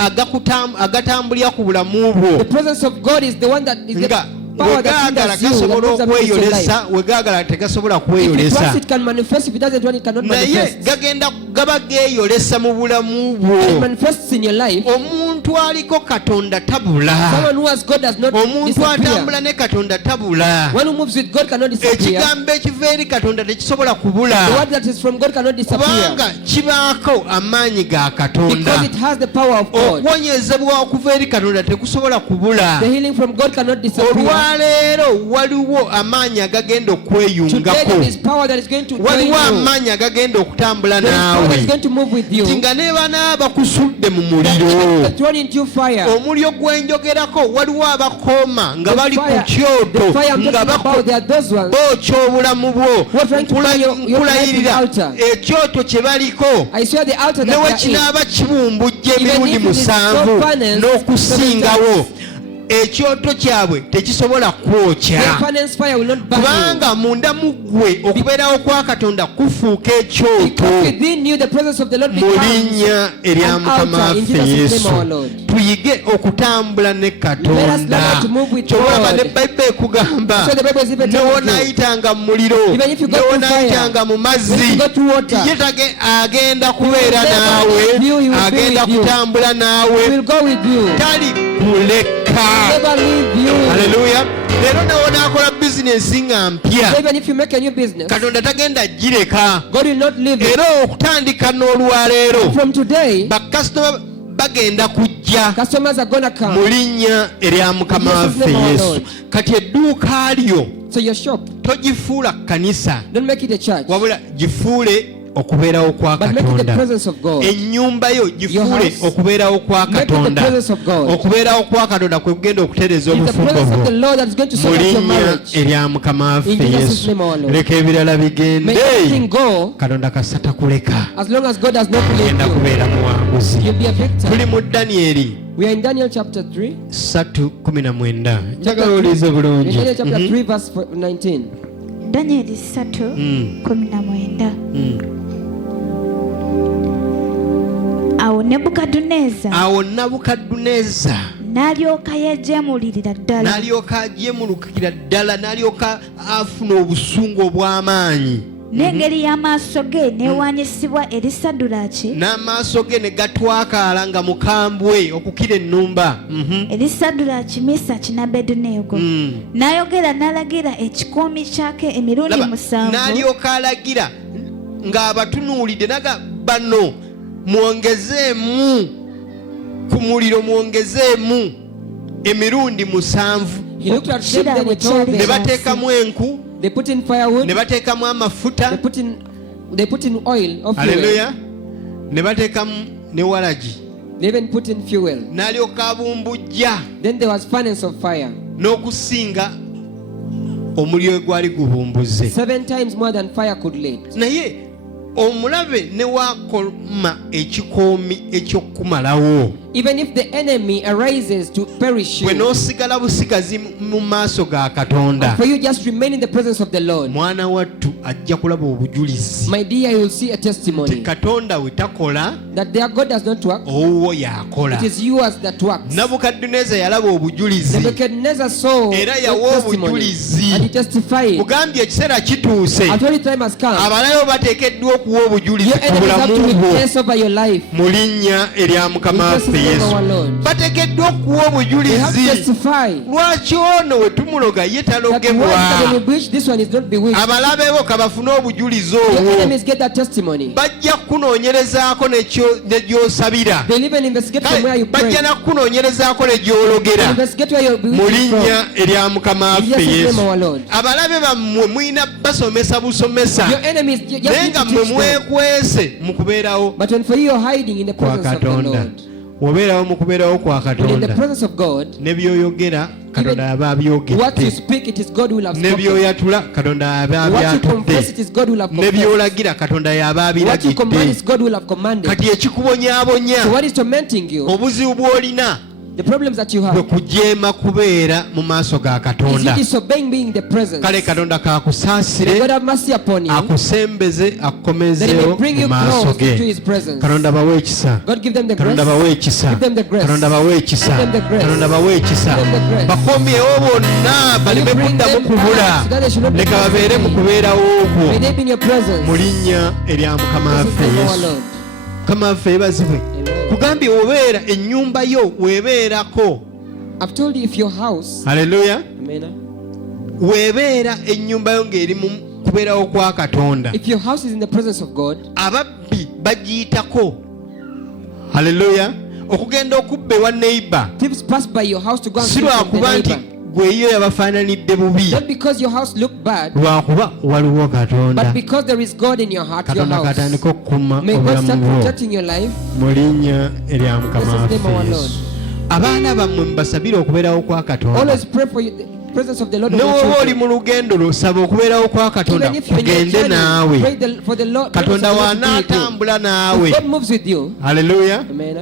agatambulira ku bulamu bwo, The presence of God is the one that is the nga power that wegaagala hinders you, that gasobola moves amidst your life. okweyolesa, wegaagala tegasobola If it wants, kweyolesa, it can manifest. If it doesn't want, it cannot naye manifest. gagenda gaba geeyolesa mu bulamu It bwo. manifests in your life. Omuntu aliko Katonda tabula, Someone who has God does not omuntu disappear. atambula ne Katonda tabula. One who moves with God cannot disappear. Ekigambo ekiva eri Katonda tekisobola kubula, The word that is from God cannot disappear kubanga kibaako amaanyi ga Katonda. because it has the power of God. Okuwonyezebwa okuva eri Katonda tekusobola kubula. The healing from God cannot disappear. Olwaleero waliwo amaanyi agagenda Today okweyungako, there is power that is going to join waliwo you. amaanyi agagenda okutambula There is power that is naawe, going to move with you. nti nga ne banaaba kusudde mu They're muliro. thrown into fire. Omuliro gwe njogerako waliwo abakooma nga The bali ku fire, kyoto the fire I'm nga talking about, there are those ones. bookya obulamu bwo. Who are trying to burn your life in the Nkulayirira altar. ekyoto kye baliko I swear the altar ne that we they are in, kinaaba kibumbujja Even emirundi if it is musanvu so furnace, n'okusingawo, ekyoto kyabwe tekisobola kwokya, the furnace fire will not burn you. kubanga munda mu ggwe okubeerawo kwa Katonda kufuuka ekyoto Because within you the presence of the Lord mu becomes linnya erya an Mukama altar in waffe Jesus' Yesu. name, our Lord. Tuyige okutambula ne Let us learn Katonda. how to move with Kyolaba God. ne Bayibuli ekugamba So the Bible is even telling you, newonaayitanga mu muliro, even if you go through newonaayitanga mu when mazzi, you go through water, ye agenda kubeera He will naawe, never leave you, he will be agenda with you. kutambula He naawe, will go with you. tali kuleka. Never leave you. Haleluya. Leero nawo naakola bizinensi nga mpya, So even if you make a new business, Katonda tagenda gireka. God will not leave you. Era okutandika n'olwaleero From today, bakasitoma bagenda kujja Customers are gonna mu come. linnya erya mukama In waffe Jesus' name, our yesu. Lord. Kati edduuka lyo So your shop, togifuula kkanisa, don't make it a church, wabula gifuule okubeerawo kwa but make it the katonda. presence of God. Ennyumba yo gifuule house, okubeerawo kwa make it the katonda. presence of God. Okubeerawo kwa katonda kwe kugenda okutereeza It's the obufumbo presence of the bwo Lord that is going to mu sort out your linnya marriage. erya mukama waffe In Jesus' yesu. name, our Lord. Leka ebirala May bigende, everything go katonda kasita takuleka, as long as God has not leave genda you. kubeera muwanguzi. You'll be a victor. Tuli mu Danyeri We are in Daniel chapter 3. 3:19. Njagala olize In bulungi. Daniel chapter 3 verse 19. Danyeri 3:19. Awo Nebukadduneeza Awo Nabukadduneeza n'alyoka yejeemulirira ddala n'alyoka agyemulukira ddala, n'alyoka afuna obusungu obw'amaanyi, n'engeri y'amaaso ge neewanyisibwa eri Sadulaki n'amaaso ge ne gatwakaala nga mukambwe okukira ennumba. eri Sadulaki, Misaki ne Abeduneego. N'ayogera n'alagira ekikuumi kyake emirundi Laba, 7 n'alyoka alagira ng'abatunuulidde naga bano mwongezeemu ku muliro, mwongezeemu emirundi 7. He looked at them, then he told Ne them. bateekamu enku, They put in firewood. ne bateekamu They amafuta, put in oil of fuel. haleluya, ne bateekamu ne walagi, They even put in fuel. n'alyoka abumbujja Then there was furnace of fire. n'okusinga omuliro gwali gubumbuze. 7 times more than fire could light. Naye omulabe ne wakoma ekikoomi eky'okumalawo, Even if the enemy arises to perish bwe you, n'osigala busigazi mu maaso ga Katonda, for you just remain in the presence of the Lord. mwana wattu ajja kulaba obujulizi. My dear, you will see a Ti testimony Katonda we takola, that their God does not work. owuwo y'akola. It is yours that works. Nabukadduneeza yalaba obujulizi Nebuchadnezzar saw era the yawa testimony obujulizi. and he testified. Mugambye ekiseera kituuse, After the time has come, abalayo bateekeddwa okuwa obujulizi your ku enemies have to bulamu bwo witness over your life. mu linnya erya mukama In Jesus' waffe name, yesu. our Lord. Bateekeddwa okuwa They have to obujulizi. testify Lwaki ono we tumuloga ye that one talogebwa? that will be bewitched, this one is not bewitched. Abalabe bo kabafune obujulizi Your obwo. enemies get that testimony. Bajja kukunoonyerezaako ne gy'osabira. They'll even investigate from where you pray. Bajja nakukunoonyerezaako ne They'll gy'ologera investigate where you're mu bewitched from. linnya erya mukama In waffe Jesus' name, yesu. our Lord. Abalabe bammwe mulina basomesa busomesa, Your enemies, you just naye need nga to mmwe teach them. mwekwese mu kubeerawo But when for you you're hiding in the kwa presence of the Katonda, Lord, obeerawo mu kubeerawo kwa when in the Katonda, presence of God, ne by'oyogera Katonda aba what you abyogedde, speak, it is God who will have ne spoken. by'oyatula Katonda aba What you confess, abyatudde, it is God who will have ne confessed. by'olagira Katonda yaba What you command is abiragidde. God who will have commanded. Kati ekikubonyaabonya, So what is tormenting you, obuzibu bw'olina the problems that you bwe have, kujeema kubeera mu maaso ga is you Katonda. disobeying being in the presence. Kale Katonda May God kakusaasire, have mercy upon you, akusembeze, that He akukomezeewo may bring mu you maaso close ge. into His presence. Katonda bawe ekisa, God give them the grace. Katonda bawe ekisa, Give them the grace. Katonda bawe ekisa, Give them the grace. Katonda bawe ekisa. Give them the grace. Bakomyewo bonna baleme you bring kuddamu them kubula, back so that they should not be leka babeere mu afraid. kubeerawo okwo May they be in your presence. mu linnya erya mukama This is waffe the our yesu. Lord. Mukama waffe yeebazibwe. Amen. Kugambye obeera ennyumba yo weebeerako, I've told you if your house, haleluya, Amen. weebeera ennyumba yo ng'eri mu kubeerawo kwa Katonda, If your house is in the presence of God, ababbi bagiyitako, haleluya, okugenda okubba ewa neighbor, thieves pass by your house to go and si steal from the lwakuba nti neighbor. gweyo yabafaananidde bubi, Not because your house look bad, lwakuba waliwo Katonda. but because there is God in your heart, your Katonda house. katandika okukuma May God obulamu start bwo protecting your life. mu linnya erya mukama This is the name of our waffe Lord. yesu. Abaana bammwe mubasabire okubeerawo kwa Katonda. Always pray for you, the presence of the Lord. of your N'oba oli children. mu lugendo lwo saba okubeerawo kwa Katonda Even if you're in your kugende journey, naawe. pray for the Lord. presence of Katonda the Lord to be with you. w'anaatambula naawe, If God moves with you, haleluya, Amen.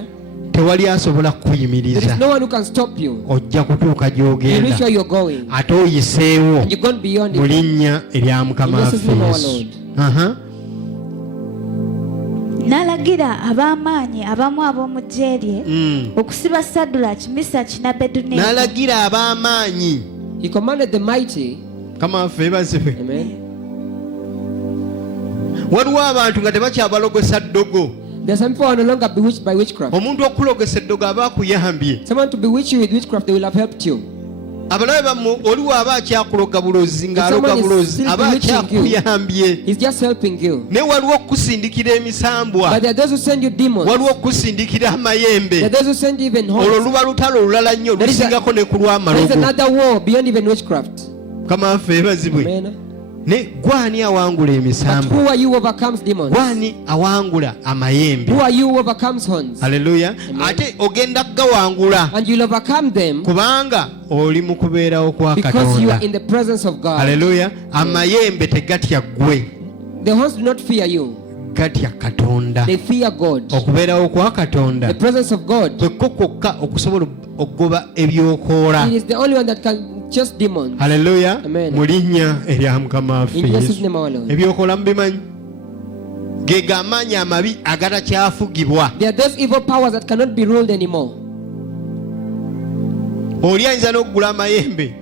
tewali asobola There kukuyimiriza. is no one who can stop you. Ojja kutuuka You reach gy'ogenda where you're going, ate oyiseewo and you've gone beyond mu it. linnya erya mukama In Jesus' waffe name, our yesu. Lord. Aha. n'alagira ab'amaanyi abamu ab'omu ggye lye okusiba Sadulaki, Misaki ne Abeduneego. N'alagira ab'amaanyi, He commanded the mighty, mukama waffe yeebazibwe. Amen. Waliwo abantu nga tebakyabalogesa ddogo. There are some people who are no longer bewitched by witchcraft. Omuntu okulogesa eddogo aba akuyambye. Someone to bewitch you with witchcraft, they will have helped you. abalabe bammwe oliwo aba akyakuloga bulozi ng'aloga someone is bulozi still aba bewitching akyakuyambye He's just helping you. naye waliwo okusindikira emisambwa But there are those who send you demons. waliwo okusindikira There are amayembe those who send you even olwo horns. luba lutalo olulala nnyo There is a- lusingako ne ku There is lw'amalogo another war beyond even witchcraft. mukama waffe ebazibwe Amen. ne gwani awangula But emisambwa who are you who overcomes demons? gwani awangula amayembe Who are you who overcomes horns? haleluya ate ogenda kugawangula And you'll overcome them kubanga oli mu kubeerawo kwa because you katonda are in the presence of God. haleluya amayembe tegatya ggwe The horns do not fear you. gatya katonda They fear God. okubeerawo kwa katonda The presence of God. kwekko kwokka okusobola okugoba ebyokoola It is the only one that can chase demons. haleluya Amen. mu linnya erya mukama waffe In Jesus' Yesu. name our Lord. ebyokoola mubimanyi ge gamaanyi amabi agatakyafugibwa There are those evil powers that cannot be ruled anymore. oli ayinza n'okugula amayembe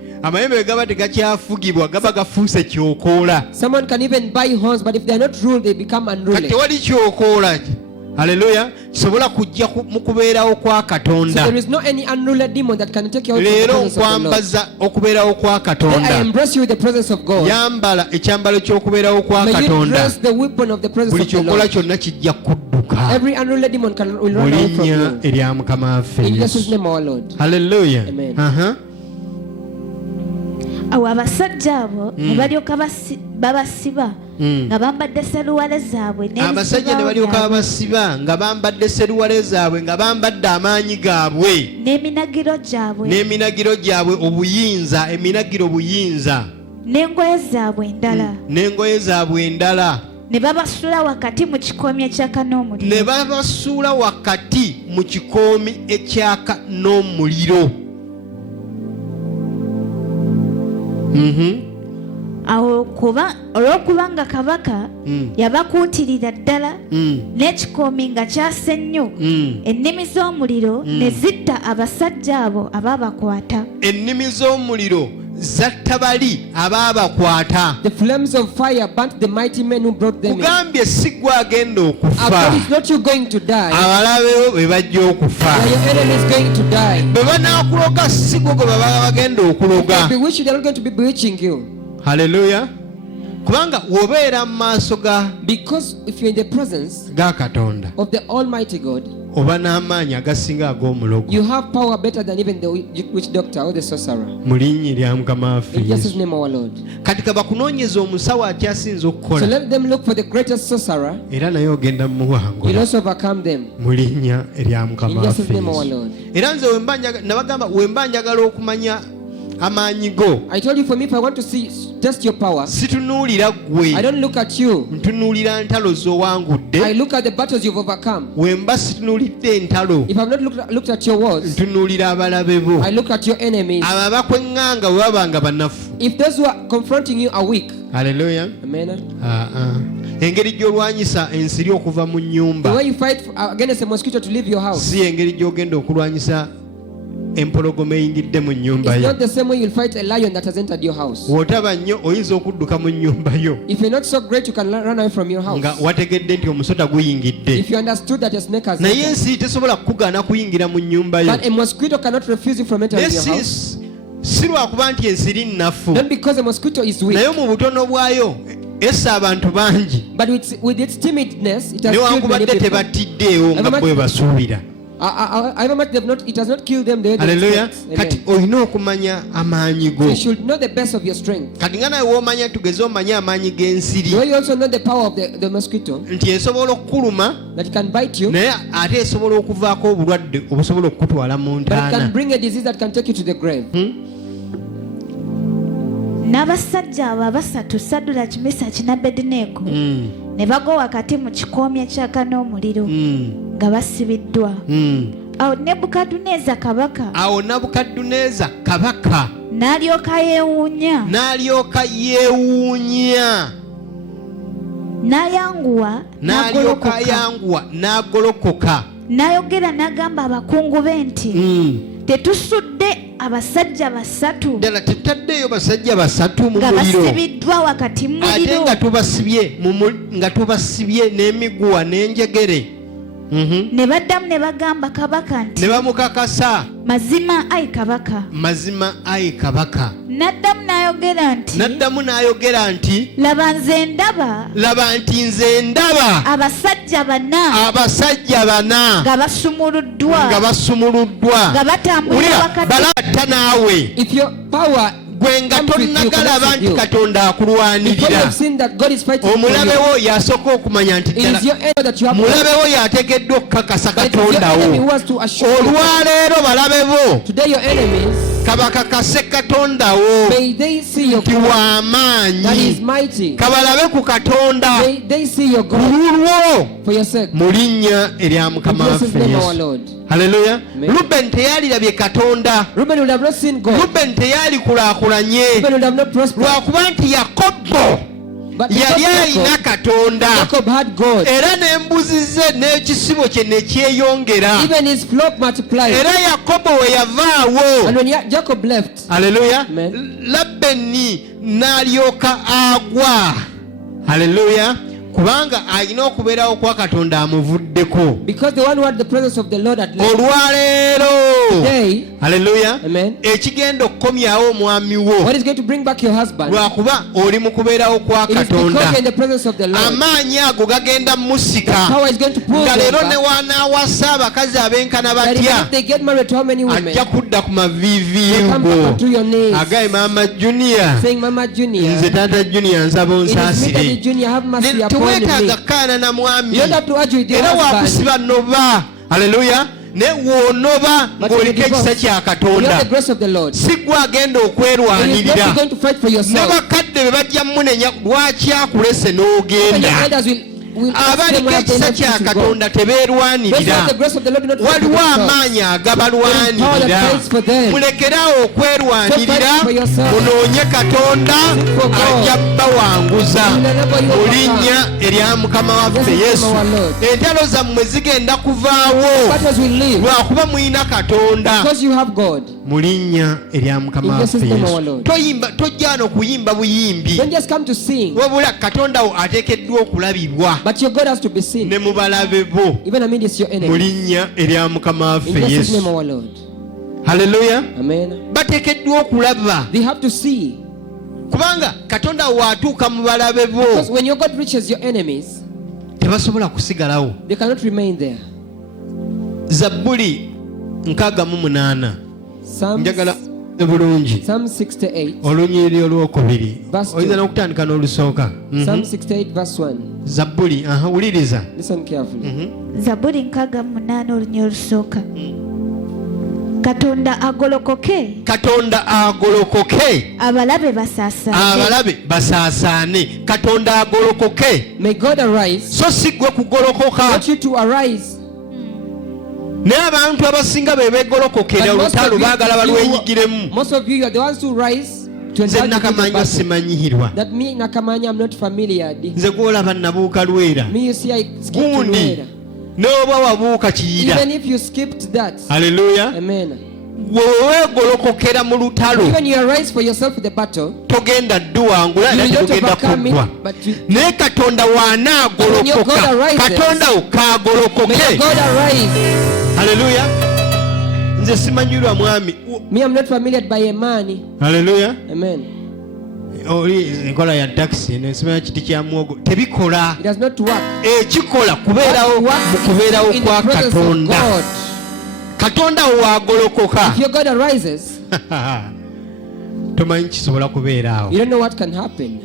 bwe gaba tegakyafugibwa gaba gafuuse kyokoola Someone can even buy horns, but if they are not ruled, they become kati unruly. tewali kyokoola haleluya kisobola kujja mu kubeerawo kwa So katonda there is no any unruly demon that can take you out of the leero presence of the Lord. nkwambaza okubeerawo kwa May I katonda embrace you with the presence of God. yambala ekyambalo ky'okubeerawo kwa May you katonda dress the weapon of the presence buli of the kyokola Lord. kyonna kijja kudduka Every unruly demon will mu run away from linnya you. erya mukama waffe In Jesus' Yesu. name our Lord. haleluya Amen. Aha. awo abasajja abo ne balyoka babasiba nga bambadde seruwale zaabwe abasajja ne balyoka babasiba nga bambadde seruwale zaabwe nga bambadde amaanyi gaabwe n'eminagiro gyabwe n'eminagiro gyabwe obuyinza eminagiro buyinza n'engoye zaabwe endala n'engoye zaabwe endala ne babasula wakati mu kikoomi ekyaka n'omuliro ne babasuula wakati mu kikoomi ekyaka n'omuliro awo olw'okuba nga kabaka yabakuutirira ddala n'ekikoomi nga kyase nnyo ennimi z'omuliro ne zitta abasajja abo abaabakwata ennimi z'omuliro zatta bali abaabakwata The flames of fire burnt the mighty men who brought them in. kugambye si gwe agenda Our okufa God is not you going to die. abalabewo be bajja okufa But your enemy is going to die. bwe banaakuloga si gwe gwe baba bagenda okuloga Bewitch you, they are not going to be bewitching you. haleluya kubanga wobeera mu maaso Because if you're in the presence ga katonda of the Almighty God, oba n'amaanyi agasinga ag'omulogo you have power better than even the witch doctor or the sorcerer. mu linnya erya mukama waffe In Jesus' Yesu. name our Lord. kati kabakunoonyeza omusawo atyasinza So okukola let them look for the greatest sorcerer. era naye ogenda mu You'll muwangula also overcome them. mu linnya erya mukama In waffe Jesus' name our Yesu. Lord. era nze nabagamba wemba njagala okumanya amaanyi go I told you, for me, if I want to test your power, situnuulira I ggwe don't look at you. ntunuulira ntalo z'owangudde I look at the battles you've overcome. wemba situnuulidde entalo If I've not looked at your wars, ntunuulira abalabe bo I look at your enemies. abo abakweŋŋanga bwe baba nga banafu If those who are confronting you are weak, haleluya amen. engeri gy'olwanyisa ensiri okuva mu The nnyumba way you fight against a mosquito to leave your house, si engeri gy'ogenda okulwanyisa empologoma eyingidde mu nnyumba it's yo not the same way you'll fight a lion that has entered your house. bw'otaba nnyo oyinza okudduka mu nnyumba yo If you're not so great, you can run away from your nga house. wategedde nti omusota guyingidde If you understood that a snake has naye entered, ensiri tesobola kukugaana kuyingira mu nnyumba yo but a mosquito cannot refuse you from entering naye your house. si lwakuba nti ensiri nnafu Not because a mosquito is weak, naye mu butono bwayo essa abantu bangi but with its timidness, it has killed many newankubadde people. tebatiddeewo nga bwe basuubira However much it has not killed them the way they haleluya expect. kati Amen. olina okumanya amaanyi go You should know the best of your strength. kati nga nawe woomanya tugeze omanye amaanyi The g'ensiri way you also know the power of the mosquito, nti esobola okukuluma that it can bite you, naye ate esobola okuvaako obulwadde obusobola okukutwala mu but it can ntaana bring a disease that can take you to the grave. n'abasajja abo abasatu Sadulaki, Mesaki ne Abeduneego ne bagwa wakati mu kikoomi ekyaka n'omuliro nga basibiddwa. awo Nebukadduneeza kabaka awo Nabukadduneeza kabaka n'alyoka yeewuunya n'alyoka yeewuunya n'ayanguwa n'alyoka n'agolokoka ayanguwa n'agolokoka n'ayogera n'agamba abakungu be nti tetusudde abasajja basatu ddala tetaddeeyo basajja basatu mu nga muliro basibiddwa wakati mu ate muliro nga tubasibye n'emiguwa n'enjegere ne baddamu ne bagamba kabaka nti ne bamukakasa mazima ayi kabaka. mazima ayi kabaka. N'addamu n'ayogera nti laba nze ndaba nti nze ndaba abasajja bana nga basumuluddwa nga batambulira wakati. balatta naawe If your power gwe nga comes with you, tonnagalaba connects with nti you, katonda before you akulwanirira have seen that God is fighting for omulabe you, wo yasooka okumanya nti it is ddala your enemy that you have mulabe wo yategeddwa okukakasa but it is your enemy katonda who wo. wants to assure you. olwaleero balabe bo Today your enemies, kabakakase katonda wo may they see your nti God that is w'amaanyi, mighty. kabalabe ku katonda May they see your God lulwo for your sake. mu linnya erya In mukama Jesus' waffe name, our yesu. Lord. haleluya. Amen. Rubeni teyalirabye katonda, Reuben would have not seen God. Rubeni teyalikulaakulanye Reuben would have not prospered. lwakuba nti Yakobo But yali because alina Jacob, katonda Jacob had God. era n'embuzi ze n'ekisibo kye ne kyeyongera, Even his flock multiplied. era Yakobo we yavaawo. And when Jacob left, haleluya. Amen. Labeni n'alyoka agwa, haleluya, kubanga alina okubeerawo kwa katonda amuvuddeko. because the one who had the presence of the Lord had left. olwaleero Today, haleluya, Amen. ekigenda okukomyawo omwami wo What is going to bring back your husband? lwakuba oli mu kubeerawo kwa It is because katonda, you're in the presence of the Lord. amaanyi ago gagenda musika, Power is going to pull nga them leero back. ne wanaawasa abakazi abenkana That even batya if they get married to how many women, ajja kudda ku they come maviiviigo back to your knees, agaye maama junior, saying, Mama Junior, nze taata junior nsaba it is me, Daddy onsaasire. Junior, have mercy upon Teweetaaga me. kaana na mwami, You don't have to argue with your era husband. waakusiba noba, haleluya, ne woonoba But when you ng'oliko ekisa divorce, kya you have katonda, the grace of the Lord. si gwe agenda And you're okwerwanirira. not going to fight for yourself. N'abakadde be bajja munenya lwaki akulese And your n'ogenda. elders will ask them Abaliko where they ekisa left you kya to go. katonda Those who tebeerwanirira. have the grace of the Lord do not fight for Waliwo themselves. amaanyi There is power agabalwanirira. that fights for them. Mulekeraawo okwerwanirira, So fight for yourself. munoonye katonda Seek for God. ajja bbawanguza He will enable you mu overcome. linnya erya mukama waffe Yes, yesu. our Lord. Entalo zammwe zigenda kuvaawo Battles will leave lwakuba muyina katonda because you have God. mu linnya erya mukama In Jesus' waffe name, yesu. our Lord. Tojja wano kuyimba buyimbi, Don't just come to sing, wabula katonda wo ateekeddwa okulabibwa but your God has to be seen. ne mu balabe bo Even amidst your mu enemies. linnya erya mukama In waffe Jesus' name, yesu. our Lord. haleluya. Amen. bateekeddwa okulaba They have to see. kubanga katonda waatuuka mu balabe bo Because when your God reaches your enemies, tebasobola kusigalawo. they cannot remain there. Zabbuli 68 Psalm njagala bulungi Psalm 68, olunyiriri olwokubiri, Verse oyinza 2. n'okutandika n'olusooka. Psalm 68, verse 1. Zabbuli, wuliriza. Listen carefully. Zaburi 68 olunya olusooka. Katonda agolokoke, Katonda agolokoke, abalabe basaasaane. abalabe basaasaane. Katonda agolokoke, May God arise. so si gwe I kugolokoka. want you to arise. Naye abantu abasinga be beegolokokera But most olutalo of you- baagala balwenyigiremu. Most of you are the ones who rise to Nze enter the Nakamanya battle. simanyihirwa. That me, Nakamanya, I'm not familiar. Nze gwolaba nabuuka lwera. Me, you see, I skipped to Gundi Nwera. n'oba wabuuka kiyira. Even if you skipped that, Haleluya. amen. Gwe weegolokokera mu lutalo Even you arise for yourself in the battle, togenda dduwangula you era will not tetugenda overcome kuggwa. it, but you, Naye Katonda When your w'anaagolokoka, God arises, Katonda wo may your kaagolokoke. God arise. Haleluya. Nze simanyirwa mwami. Me, I'm not familiar by a man. Haleluya. Amen. Oli enkola ya takisi nesimanya kiti kya muwogo tebikola. It does not work. Ekikola kubeerawo What mu works kubeerawo is in the kwa presence of Katonda. God. Katonda wo wagolokoka. If your God arises, Tomanyi kisobola kubeeraawo. you don't know what can happen.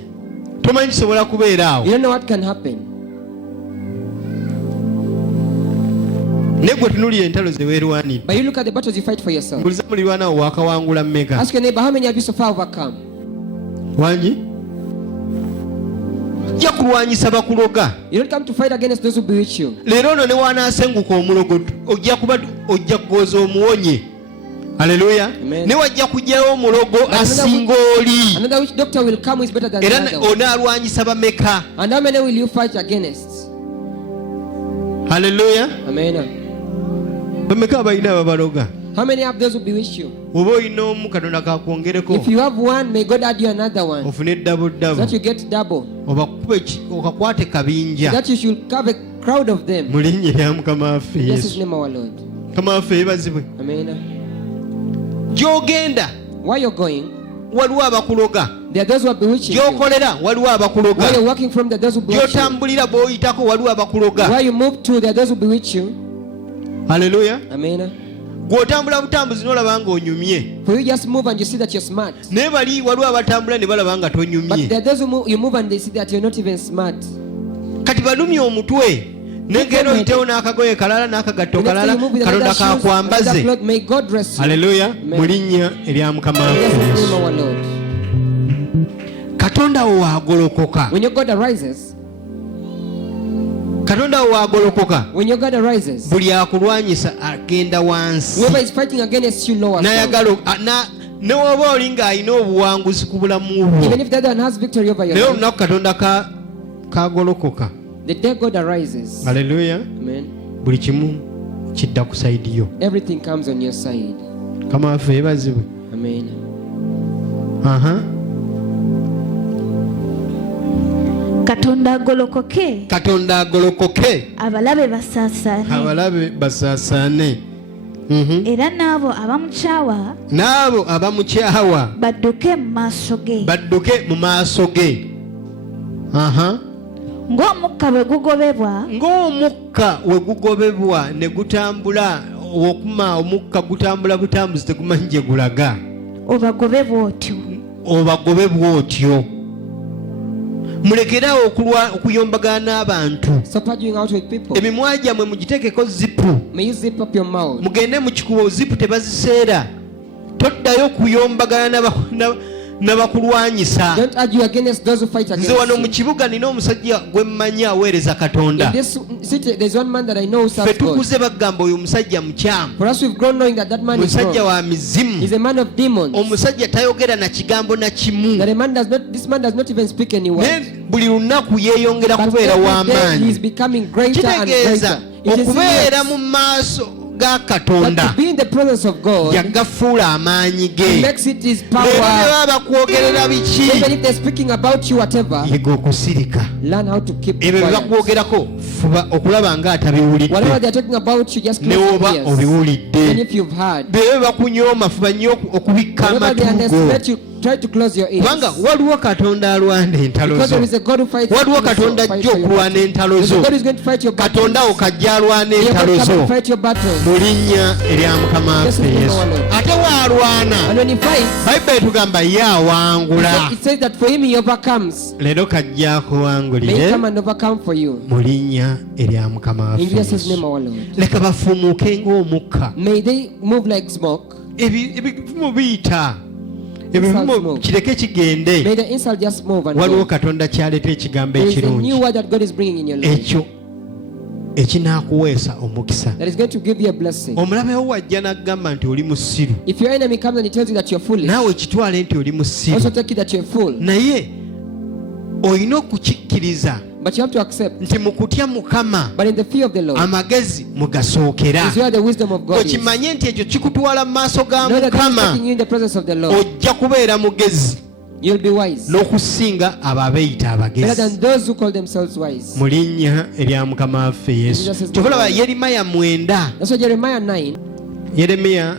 Tomanyi kisobola kubeeraawo. You don't know what can happen. Naye gwe tunuulira entalo ze weerwanidde. But you look at the battles you fight for yourself. Mbuliza mulirwanawo wakawangula mmeka. Ask your neighbor, how many have you so far overcome? Wangi? Ojja kulwanyisa bakuloga. You don't come to fight against those who bewitch you. Leero ono ne wanaasenguka omulogo ojja kugoza omuwonye. Haleluya. Amen. Ne wajja kujjayo omulogo another asinga oli. Another witch doctor will come who is better than the Era other one. onaalwanyisa bameka. And how many will you fight against? Haleluya. Amen. Bameka abalina ababaloga. How many have those who bewitch you? Oba olina omu Katonda kakwongereko If you have one, may God add you another one. ofune So dabuddabu that you get double. okakwate kabinja. That you should have a crowd of them. mu linnya erya mukama waffe Bless his yesu. name, our Lord. mukama waffe yeebazibwe. Amen. gy'ogenda Where you're going, waliwo abakuloga, there are those who are bewitching you. gy'okolera waliwo Where abakuloga, you're working from, there are those who bewitch you. gy'otambulira bw'oyitako waliwo abakuloga. Where you move to, there are those who bewitch you. Haleluya. Amen. gw'otambula butambuzi n'olaba ng'onyumye, For you just move and you see that you're smart. naye bali waliwo abatambula ne balaba nga But tonyumye. there are those who move, you move and they see that you're not even smart. kati balumye omutwe negenda oyitewo n'akagoye kalala n'akagatto The next kalala, time you move with katonda another shoes, another kakwambaze. cloth, may God dress you. Haleluya. Amen. mu linnya erya mukama Bless waffe his name, yesu. our Lord. katonda wo wagolokoka, When your God arises, katonda wo wagolokoka, when your God arises, buli akulwanyisa agenda wansi. whoever is fighting against you lowers down. n'ayagala ne woba oli ng'alina obuwanguzi ku bulamu bwo, Even if the other one has victory over your naye life, olunaku katonda kagolokoka. the day God arises, Haleluya. amen, buli kimu kidda ku sayidi yo. everything comes on your side. kama waffe yeebazibwe. Amen. Aha. katonda agolokoke katonda agolokoke, abalabe basaasaane abalabe basaasaane. era n'abo abamukyawa n'abo abamukyawa badduke mu maaso ge badduke mu maaso ge. Aha. ng'omukka bwe gugobebwa ng'omukka we gugobebwa ne gutambula, okuma omukka gutambula butambuzi tegumanyi gye gulaga, obagobe bw'otyo. obagobe bw'otyo. mulekerawo okuyombagana n'abantu. Stop arguing out with people. emimwa gyammwe mugiteekeko zipu, May you zip up your mouth. mugende mu kikubo zipu tebaziseera. toddayo kuyombagana n'abakulwanyisa. Don't argue against those who fight nze wano mu against you. kibuga nina omusajja gwe mmanyi aweereza katonda. In this city, there's one man that I know who ffe serves God. tukuze bagamba oyo omusajja mukyamu, For us, we've grown knowing that that man is musajja wrong. wa mizimu, He's a man of demons. omusajja tayogera na kigambo na kimu, That a man does not. This man does not even speak any word. naye buli lunaku yeeyongera But kubeera every day w'amaanyi. he's becoming greater and kitegeeza greater. It is okubeera serious. mu maaso ga But katonda to be in the presence of God, yagafuula amaanyi ge. he makes it his leero power. ne baba bakwogerera biki, Even if they're speaking about you, whatever, yiga okusirika. learn how to keep ebyo bye quiet. bakwogerako fuba okulaba nga Whatever atabiwulidde, they're talking about you, just ne close your woba ears. obiwulidde. Even if you've heard. bye bakunyooma fuba nnyo okubikka Whenever they amatu go, underestimate you, try to close your ears. kubanga waliwo katonda alwana entalo Because zo. there is a God who fights waliwo for you, katonda fight ajja for your okulwana battles. entalo There's a zo. God who's going to fight your battles. katonda wo kajja alwana Your God entalo come and zo fight your battles. mu linnya erya mukama Yes, waffe Lord. yesu. ate waalwana And when he fights, bayibuli etugamba ye awangula. it says that for him he overcomes. leero kajja May he akuwangulire come and overcome for you. mu linnya erya mukama waffe In Jesus' yesu. name, our Lord. leka bafuumuuke ng'omukka. May they move like smoke. ebivumo biyita, Insult ebivumo move. kireke kigende. May the insult just move and waliwo go. katonda kyaleeta ekigambo There is a ekirungi new word that God is bringing in your life ekyo ekinaakuweesa omukisa. that is going to give you a blessing. omulabewo wajja n'agamba nti oli musiru, If your enemy comes and he tells you that you're foolish, naawe kitwale nti oli musiru, also take it that you're a fool. naye olina okukikkiriza But you have to accept. nti mu kutya mukama But in the fear of the Lord amagezi mugasookera. is where the wisdom of God is. Know okimanye nti ekyo kikutwala mu maaso ga that God is mukama, taking you in the presence of the Lord. ojja kubeera mugezi You'll be wise. n'okusinga abo abeeyita Better abagezi. than those who call themselves wise. mu linnya erya mukama waffe yesu. Jesus is kyobulaba the Lord. yeremiya 9, That's why Jeremiah 9, yeremiya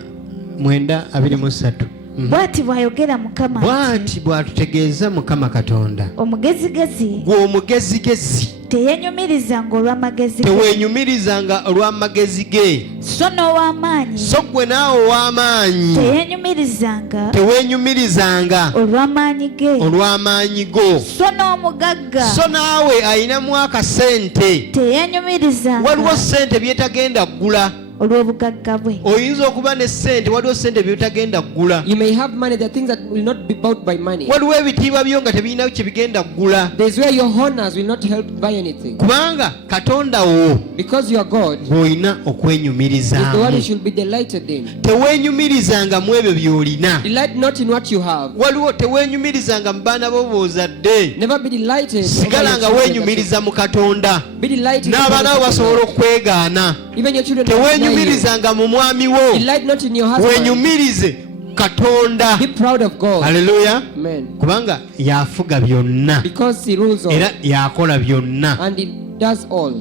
9:23. bw'ati bw'ayogera mukama nti, bw'ati bw'atutegeeza mukama katonda, omugezigezi gwe omugezigezi teyeenyumirizanga olw'amagezi ge, teweenyumirizanga olw'amagezi ge, so n'ow'amaanyi so gwe naawe ow'amaanyi teyeenyumirizanga teweenyumirizanga olw'amaanyi ge, olw'amaanyi go, so n'omugagga so naawe ayinamu akasente. teyeenyumirizanga waliwo sente byetagenda ggula. olw'obugagga bwe. oyinza okuba ne sente, waliwo sente byetagenda ggula. you may have money. There are things that will not be bought by money. waliwo ebitiibwa byo nga tebirina kye bigenda ggula, There's where your honors will not help buy anything. kubanga katonda wo Because you are God, gw'olina is the one okwenyumirizaamu. you should be delighted in. teweenyumirizanga mu ebyo by'olina. Delight not in what you have. waliwo teweenyumirizanga mu baana bo boozadde, Never be delighted. over sigala your nga children that weenyumiriza mu katonda. you- Be delighted. in the n'abaana bo presence of the basobola Lord. okwegaana. Even your children will deny you. teweenyumirizanga mu mwami wo, Delight not in your husband. weenyumirize katonda. Be proud of God. haleluya. Amen. kubanga yafuga byonna Because he rules all era yakola byonna. and he does all.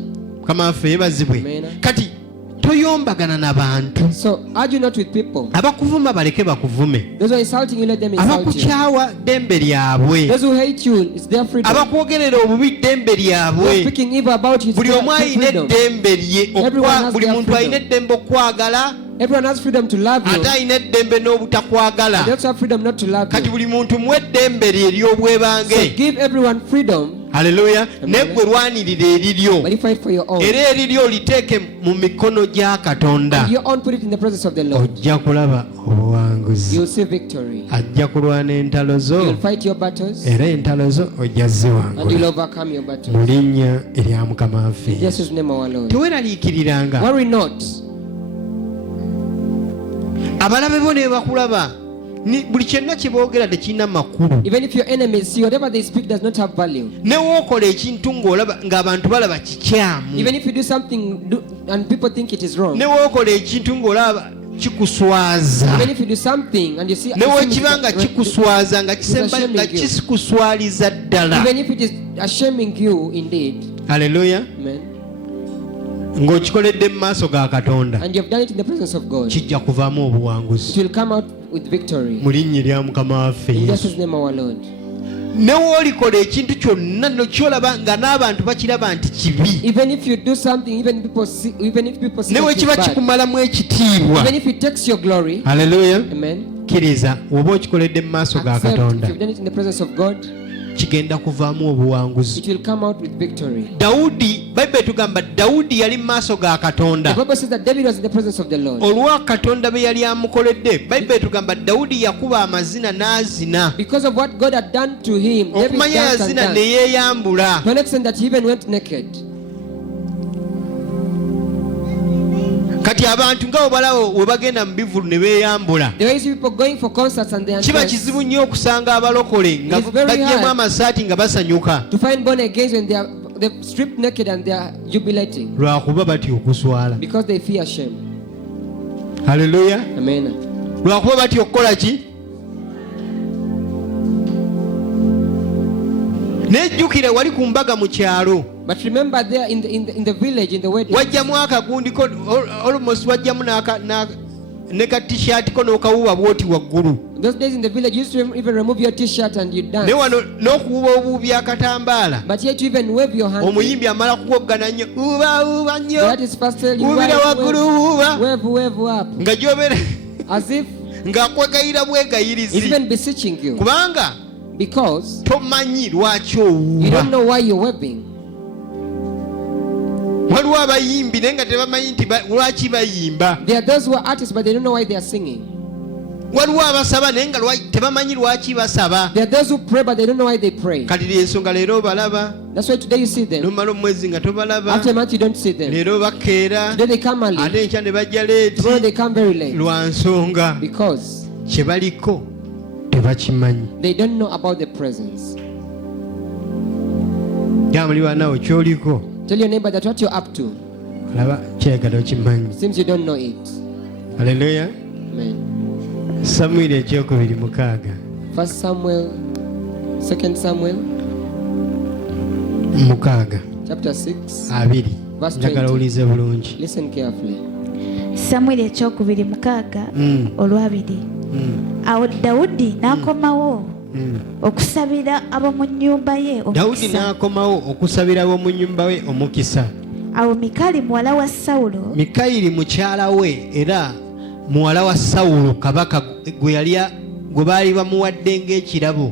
mukama waffe yebazibwe. Amen. Kati toyombagana n'abantu. So argue not with people. Abakuvuma baleke bakuvume. Those who are insulting you, let them insult you. Abakukyawa ddembe lyabwe. Those who hate you, it's their freedom. Abakwogerera obubi ddembe Those lyabwe. speaking evil about you, it's Buli omu their alina freedom. eddembe lye. Everyone has Buli their muntu freedom. alina eddembe okwagala Everyone has freedom to love you. ate alina eddembe n'obutakwagala. They also have freedom not to love Kati you. buli muntu muwe eddembe lye So ery'obwebange. give everyone freedom, Haleluya. Amen. Naye gwe lwanirira eriryo. but you fight for your own. Era eriryo liteeke mu mikono gya Katonda. And your own, put it in the presence of the Lord. Ojja kulaba obuwanguzi. You'll see victory. Ajja kulwana entalo zo. You'll fight your battles, Era entalo zo ojja and you'll ziwangula. overcome your battles. Mu linnya erya Mukama waffe. In Jesus' name, our Lord. Teweeraliikiriranga. Worry not. Abalabe bo ne bakulaba. Buli kyonna kye boogera tekirina makulu. Even if your enemies see whatever they speak does not have value. Ne wookola ekintu ng'abantu balaba kikyamu. Even if you do something and people think it is wrong. Ne wookola ekintu ng'olaba kikuswaza. Even if you do something and you see Ne wekiba nga kikuswaza nga shaming nga you. kikuswaliza ddala. Even if it is shaming you indeed. Haleluya. Amen. Ng'okikoledde mu maaso ga Katonda And you have done it in the presence of God. kijja kuvaamu It obuwanguzi will come out with victory. mu linnya erya Mukama waffe In Yesu. Jesus' name, our Lord. Ne woolikola ekintu kyonna kyolaba nga n'abantu bakiraba nti kibi. Even if you do something, even if people see Ne that it wekiba is bad, kikumalamu ekitiibwa. even if it takes your glory, Haleluya. amen. Kkiriza oba okikoledde mu maaso ga Accept, if Katonda you've done it in the presence of God, kigenda kuvaamu obuwanguzi. it will come out with victory. Dawudi, Bayibuli etugamba Dawudi yali mu maaso ga The Katonda. Bible says that David was in the presence of the Lord. Olwa Katonda be yali amukoledde, Bayibuli etugamba Dawudi yakuba amazina n'azina. Because of what God had done to him, David Okumanya danced and yazina ne danced. yeeyambula. To an extent that he even went naked. Kati abantu nga obalawo we bagenda mu bivulu ne beeyambula. There is people going for concerts and they are Kiba dressed. kizibu nnyo okusanga abalokole nga It's very baggyemu hard. amasaati nga basanyuka. To find born again when they've stripped naked and they are jubilating. Lwakuba batya okuswala. Because they fear shame. Haleluya. Amen. Lwakuba batya okukola ki? Nejjukire wali ku mbaga mu kyalo. But remember there in the village, in the wedding, Wajjamu akagundiko almost wajjamu ne ka t-shirt ko n'okawuba bwoti waggulu. those days in the village you used to even remove your t-shirt and you Ne dance. wano n'okuwuba obuubi akatambaala. But yet you even wave your hand. Omuyimbi amala kuwoggana nnyo. Uba nnyo. That is first tell you Wubira waggulu wuba. wave up. Nga gy'obeera As if ng'akwegayira it's bwegayirizi. even beseeching you. Kubanga Because tomanyi lwaki you owuuba. don't know why you're waving. Waliwo abayimbi naye nga tebamanyi nti lwaki bayimba. There are those who are artists but they don't know why they are singing. Waliwo abasaba naye nga tebamanyi lwaki basaba. There are those who pray but they don't know why they pray. Kati lyensonga leero obalaba. That's why today you see them. N'omala omwezi nga tobalaba. After a month you don't see them. Leero bakeera. Today they come early. Ate enkya ne bajja leeti. Tomorrow they come very late. Lwa nsonga Because kye baliko tebakimanyi. they don't know about the presence. Gyamuli banaawo kyoliko. Tell your neighbor that what you're up to. Olaba kyegala okimanyi. Seems you don't know it. Haleluya. Amen. Samwiri ekyokubiri 6. 1 Samuel, 2 Samuel, 6. chapter 6. 2. Verse Njagala 20. ulize bulungi. Listen carefully. Samwiri ekyokubiri 6 olwabiri. Awo Dawudi n'akomawo okusabira ab'omu nnyumba ye Dawudi omukisa. n'akomawo okusabira ab'omu nnyumba we omukisa. Awo Mikali muwala wa Sawulo Mikayiri mukyala we era muwala wa Sawulo kabaka gwe baali bamuwadde ng'ekirabo.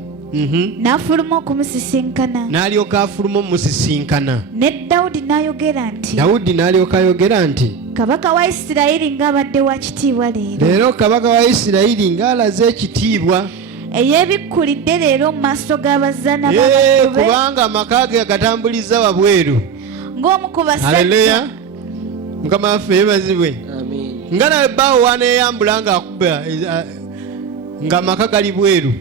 n'afuluma okumusisinkana. N'alyoka afuluma omusisinkana. Ne Dawudi n'ayogera nti, Dawudi n'alyoka ayogera nti kabaka wa Isirayiri ng'abadde wa kitiibwa leero. leero kabaka wa Isirayiri ng'alaze ekitiibwa. Eyeebikkulidde leero mu maaso g'abazaana b'abaddu be Kubanga amaka ge agatambuliza wabweru. ng'omu ku basajja. Haleluya. Mukama waffe yeebazibwe. Amen. Nga nawe bbaawo waneeyambula ng'akuba ng'amaka gali bweru.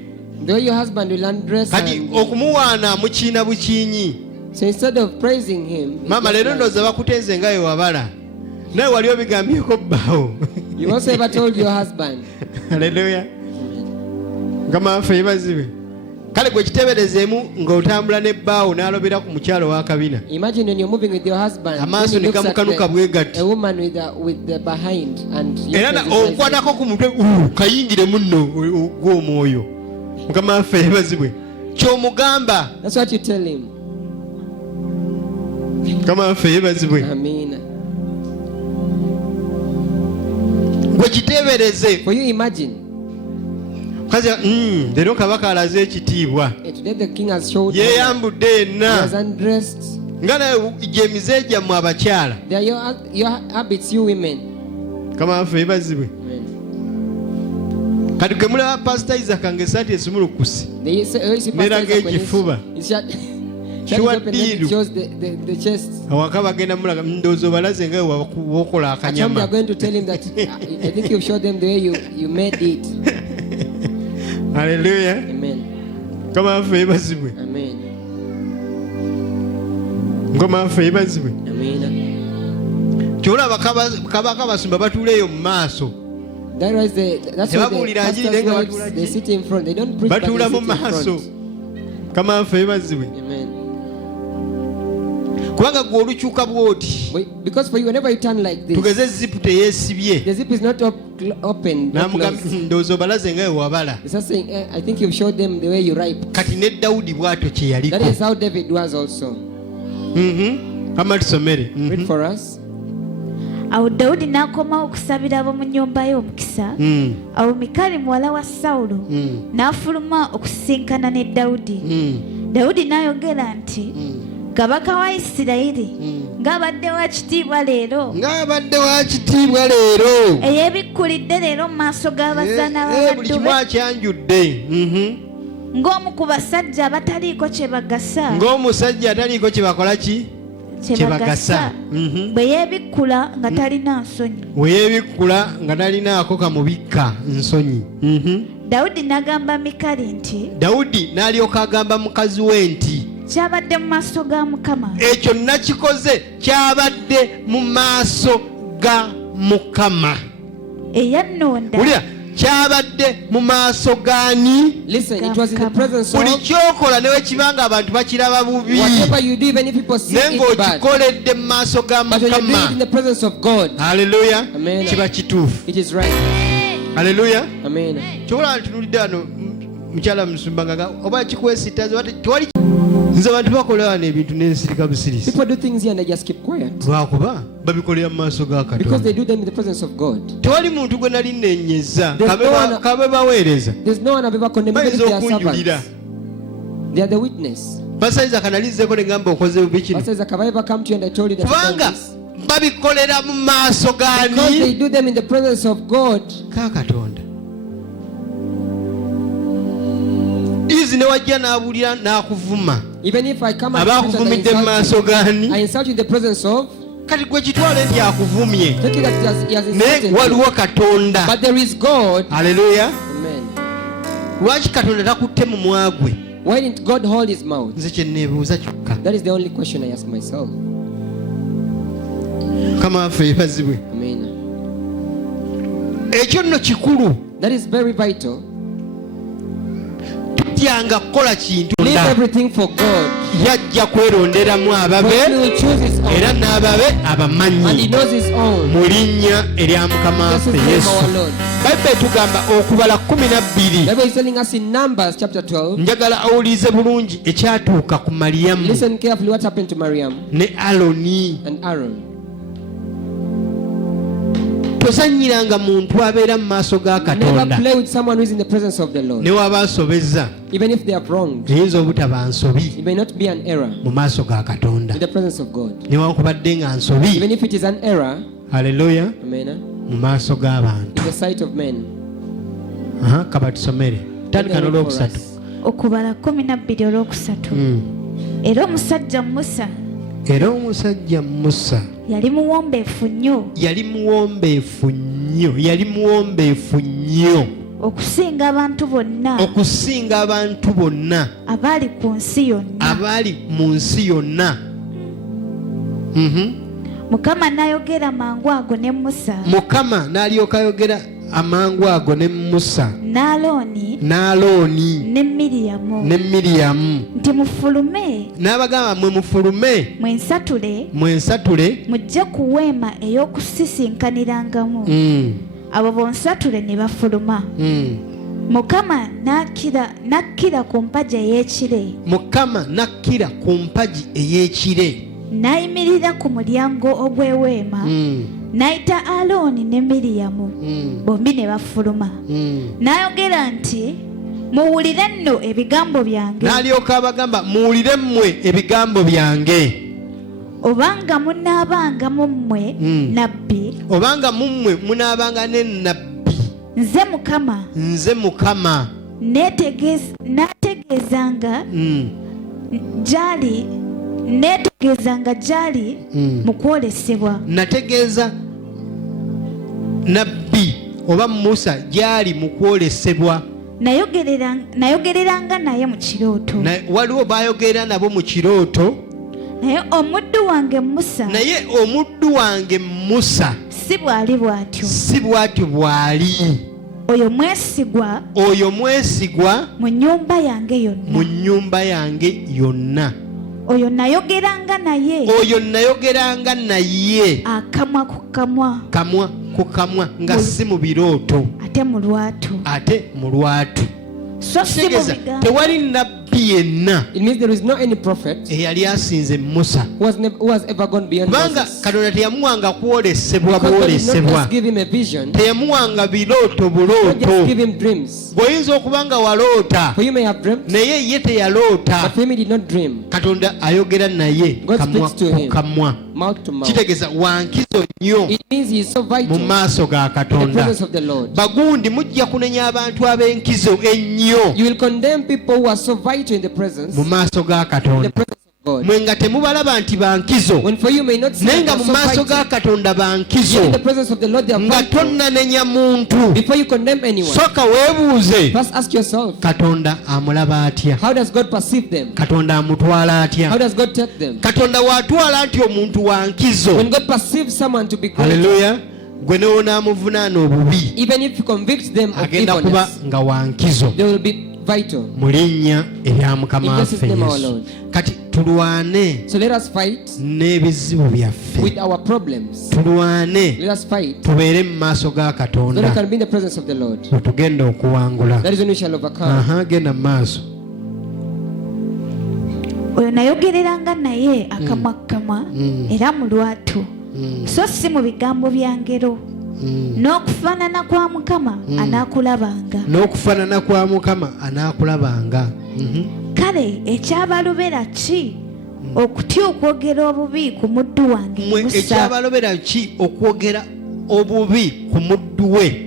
Though your husband will undress Kati and, okumuwaana mukiina bukiinyi. so instead of praising him, Maama leero ndowooza bakutenze nga wewabala. Nawe wali obigambyeko bbaawo. you also ever told your husband. Haleluya. Mukama waffe yeebazibwe. kale gwe kiteeberezeemu ng'otambula n'ebbaawo n'alobera ku mukyalo wa kabina. Imagine when you're moving with your husband, Amaaso then ne he looks at gamukanuka bwe gati. a woman with the behind, and you Era onkwanako ku mutwe kayingire munno gw'omwoyo. Mukama waffe yeebazibwe. Ky'omugamba. That's what you tell him. Mukama waffe yeebazibwe. Amen. Gwe kiteebereze. For you imagine. Kazi leero kabaka alaze ekitiibwa. Today the king has showed. Yeeyambudde He yenna. has undressed. Nga naye gy'emize gyammwe abakyala. They are your habits, you women. Mukama waffe yeebazibwe. Amen. Kati gwe mulaba pasita Isaac ng'essaati esumulukusi. They say, Neraga ekifuba. Kiwaddiiru. shows the chest. Awaka bagenda mulaga ndowooza obalaze nga wokola At home they are akanyama. going to tell him that I think you've showed them the way you made it. Haleluya. Amen. Mukama waffe yeebazibwe. Amen. Mukama waffe yeebazibwe. Amen. Kyolaba kabaka basumba batuula eyo mu maaso. That's why the Tebabuulira njiri naye nga pastors' wives, they sit in front. They don't preach, but they Batuula sit mu in maaso. front. Mukama waffe yeebazibwe. Amen. Kubanga gwe olukyuka bw'oti. Because for you, whenever you turn like this, Tugeze zipu teyeesibye. the zip is not open. not N'amugamba closed. ndowooza obalaze nga wabala. It's just saying, I think you've showed them the way you ripe. Kati ne Dawudi bw'atyo kye That yaliko. is how David was also. Kama tusomere. Read for us. Awo Dawudi n'akomawo okusabira ab'omu nnyumba ye omukisa. Awo Mikali muwala wa Sawulo n'afuluma okusisinkana ne Dawudi. Dawudi n'ayogera nti, kabaka wa Isirayiri ng'abadde wa kitiibwa leero, Ng'abadde wa kitiibwa leero. eyeebikkulidde leero mu maaso g'abazaana Buli b'abaddu kimu be, akyanjudde. ng'omu ku basajja abataliiko kye bagasa. Ng'omusajja ataliiko kye bakola ki? Kye bagasa. Bwe yeebikkula nga talina nsonyi. We yeebikkula nga talinaako kamubikka nsonyi. Dawudi n'agamba Mikali nti, Dawudi n'alyoka agamba mukazi we nti, kyabadde mu maaso ga Mukama. ekyo nakikoze kyabadde mu maaso ga Mukama. Eyannonda Wulira, kyabadde mu maaso gaani? Listen, it was in the presence Buli of kyokola ne bwe kibanga abantu bakiraba bubi. whatever you do, even if people see Naye it bad. ng'okikoledde mu maaso ga But when you do it in Mukama. the presence of God, Haleluya. Amen. Kiba kituufu. it is right. Haleluya. Amen. Kyokola ntunulidde wano mukyala musumba nga oba kikwesittaza tewali. Nze abantu bakola wano ebintu n'ensirika busirisi. People do things here and they just keep quiet Lwakuba babikolera mu maaso ga because they Katonda. do them in the presence of God. Tewali muntu gwe nali nennyeza There's no one- kabe baweereza. There's no one I've ever condemned, even if Bayinza they are okunjulira. servants. They are the witness. Pasaiza kanalizzeko ne ngamba okoze bubi kino. Pastor Isaac, have I ever come to you and I told you that you've Kubanga done this? babikolera mu maaso Because they gaani? do them in the presence of God. Ka Katonda. Izi ne wajja n'abulira n'akuvuma. Even if I come and I Abaakuvumidde mu maaso insult gaani? you, I insult you in the presence of, Kati gwe kitwale nti akuvumye. take it that he has Naye insulted you. waliwo Katonda. But there is God. Haleluya. Amen. Lwaki Katonda takutte mu mwagwe? Why didn't God hold his mouth? Nze kye neebuuza kyokka. That is the only question I ask myself. Mukama waffe yeebazibwe. Amen. Ekyo nno kikulu. That is very vital. Tutyanga kukola kintu Leave nda. everything for God. Yajja kweronderamu For he ababe will choose his era own. n'ababe And he abamanyi knows his own. mu linnya erya Mukama This is waffe the name Yesu. of our Lord. Bayibuli etugamba okubala 12. The Bible is telling us in Numbers chapter 12. Njagala awulize bulungi ekyatuuka ku Maliyamu Listen carefully what happened to Maryam ne Aloni. and Aaron. Tozannyiranga muntu abeera mu maaso ga Never Katonda. play with someone who is in the presence of the Lord. Ne waba nsobezza Even if they have wronged. eyinza obutaba nsobi It may not be an error mu maaso ga Katonda. in the presence of God. Newankubadde nga nsobi. Even if it is an error, Haleluya. amen, Mu maaso g'abantu. in the sight of men. Kaba tusomere. Tandika Read for n'olwokusatu. us. Okubala 12 olwokusatu. Era omusajja Musa Era omusajja Musa yali muwombeefu nnyo yali muwombeefu nnyo. Yali muwombeefu nnyo okusinga abantu bonna okusinga abantu bonna abaali ku nsi yonna. abaali mu nsi yonna. Mukama n'ayogera mangu ago ne Musa Mukama n'alyoka ayogera amangu ago ne Musa n'Alooni n'Alooni ne Miriyamu ne Miriyamu nti mufulume n'abagamba mwe mufulume mwensatule mujje ku weema ey'okusisinkaniragamu. Abo bonsatule ne bafuluma. Mukama n'akkira ku mpagi ey'ekire n'ayimirira ku mulyango ogw'eweema n'ayita Alooni ne Miriyamu bombi ne bafuluma. N'ayogera nti muwulire nno ebigambo byange. N'alyoka abagamba muwulire mmwe ebigambo byange. Obanga munaabanga mu mmwe nabbi, obanga mu mmwe munaabanga ne nabbi, nze Mukama neetegeezanga gy'ali mu kwolesebwa. Nategeeza nabbi oba Musa gy'ali mu kwolesebwa. Nayogereranga naye mu kirooto. Waliwo baayogera nabo mu kirooto. Naye omuddu wange Musa si bw'atyo bw'ali. Oyo mwesigwa mu nnyumba yange yonna. Oyo nayogeranga naye akamwa ku kamwa nga si mu birooto ate mu lwatu. Tewali nabbi yenna. It means there is not any prophet eyali asinze Musa who has ever gone beyond kubanga Moses. Katonda teyamuwanga kwolesebwa Because God did not bwolesebwa, just give him a vision, teyamuwanga birooto God just give bulooto. him dreams. Bw'oyinza okuba nga waloota For you may have dreamt, naye ye teyaloota. but for him he did not dream. Katonda ayogera naye God kamwa speaks to ku him. kamwa. Mouth to mouth. Kitegeeza wankizo nnyo It means he is so mu vital in maaso ga the Katonda. presence of the Lord. Bagundi mujja kunenya abantu ab'enkizo ennyo You will condemn people who are so vital in the presence, mu maaso ga in the Katonda. presence of God. Mwe nga temubalaba nti bankizo When for you may not see naye them nga as mu so maaso ga vital, Katonda yet bankizo, in the presence of the Lord they are nga vital. tonnanenya muntu. Before you condemn anyone, Soka weebuuze first ask yourself, Katonda amulaba atya? how does God perceive them? Katonda amutwala How atya? does God take them? Katonda waatwala nti omuntu wa nkizo, When God perceives someone to be good, haleluya, gwe n'onaamuvunaana obubi even if you convict them of agenda kuba evilness, nga wa nkizo they will be vital. mu linnya erya Mukama In Jesus' waffe name, our Yesu. Lord. Kati tulwane So let us fight n'ebizibu byaffe, with our problems. tulwane Let us fight tubeere mu maaso ga so that we Katonda, can be in the presence of the Lord. bwe tugenda okuwangula. That is when we shall overcome. Aha, genda mu maaso. Oyo nayogereranga naye akamwa ku kamwa era mu lwatu, so si mu bigambo bya ngero. N'okufaanana kwa Mukama anaakulabanga. N'okufaanana kwa Mukama anaakulabanga. Kale ekyabalobera ki okutya okwogera obubi ku muddu wange Mmwe Musa? ekyabalobera ki okwogera obubi ku muddu we?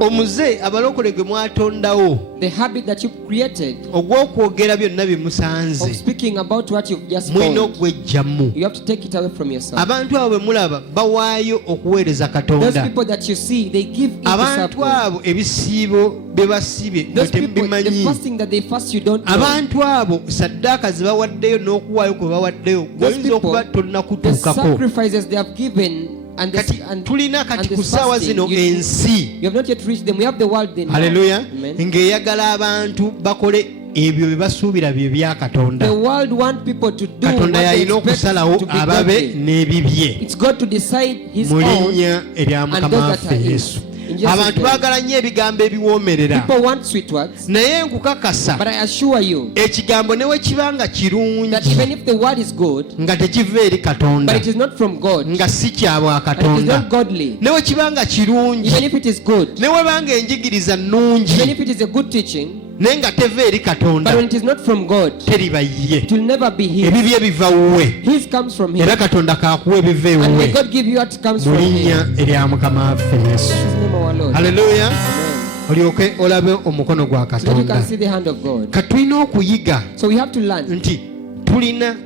Omuze abalokole gwe mwatondawo The habit that you created ogw'okwogera byonna bye of musanze speaking about what you've just mulina called, okweggyamu. you have to take it away from yourself. Abantu abo bwe mulaba bawaayo okuweereza Those Katonda. people that you see, they give into Abantu support. abo ebisiibo bye basibye mwe Those people, the temubimanyi. fasting that they fast, you don't know. Abantu abo saddaaka ze bawaddeyo n'okuwaayo kwe bawaddeyo Those goyinza okuba people, the tonnakutuukako. sacrifices they have given and the, Kati tulina and kati the ku ssaawa fasting, zino you ensi, have not yet reached them. We have the world then. haleluya, Amen. ng'eyagala abantu bakole ebyo bye basuubira bye bya Katonda. The world want people to do what Katonda they yalina expect okusalawo to be ababe godly. n'ebibye It's God to decide His mu own. linnya erya and Mukama those that waffe are His. Yesu. In Jesus' Abantu name. baagala nnyo ebigambo ebiwoomerera, People want sweet words, naye nkukakasa but I assure you ekigambo ne bwe kiba nga that kirungi even if the word is good, nga tekiva eri Katonda, but it is not from God, nga si kya bwa and it is Katonda, not godly, ne bwe kiba nga kirungi, even if it is good, ne bweba nga enjigiriza even nnungi if it is a good teaching, naye nga teva eri but Katonda, when it is not from God, teriba ye. it will never be His. Ebibye biva wuwe, His comes from Him, era Katonda kaakuwa ebiva and may ewuwe God give you what comes mu from Him. linnya erya Mukama waffe Yesu. In Jesus' name, our Lord. Haleluya. Amen. Olyoke olabe omukono gwa So that you Katonda. can see the hand of God. Ka tulina okuyiga So we have to learn nti tulina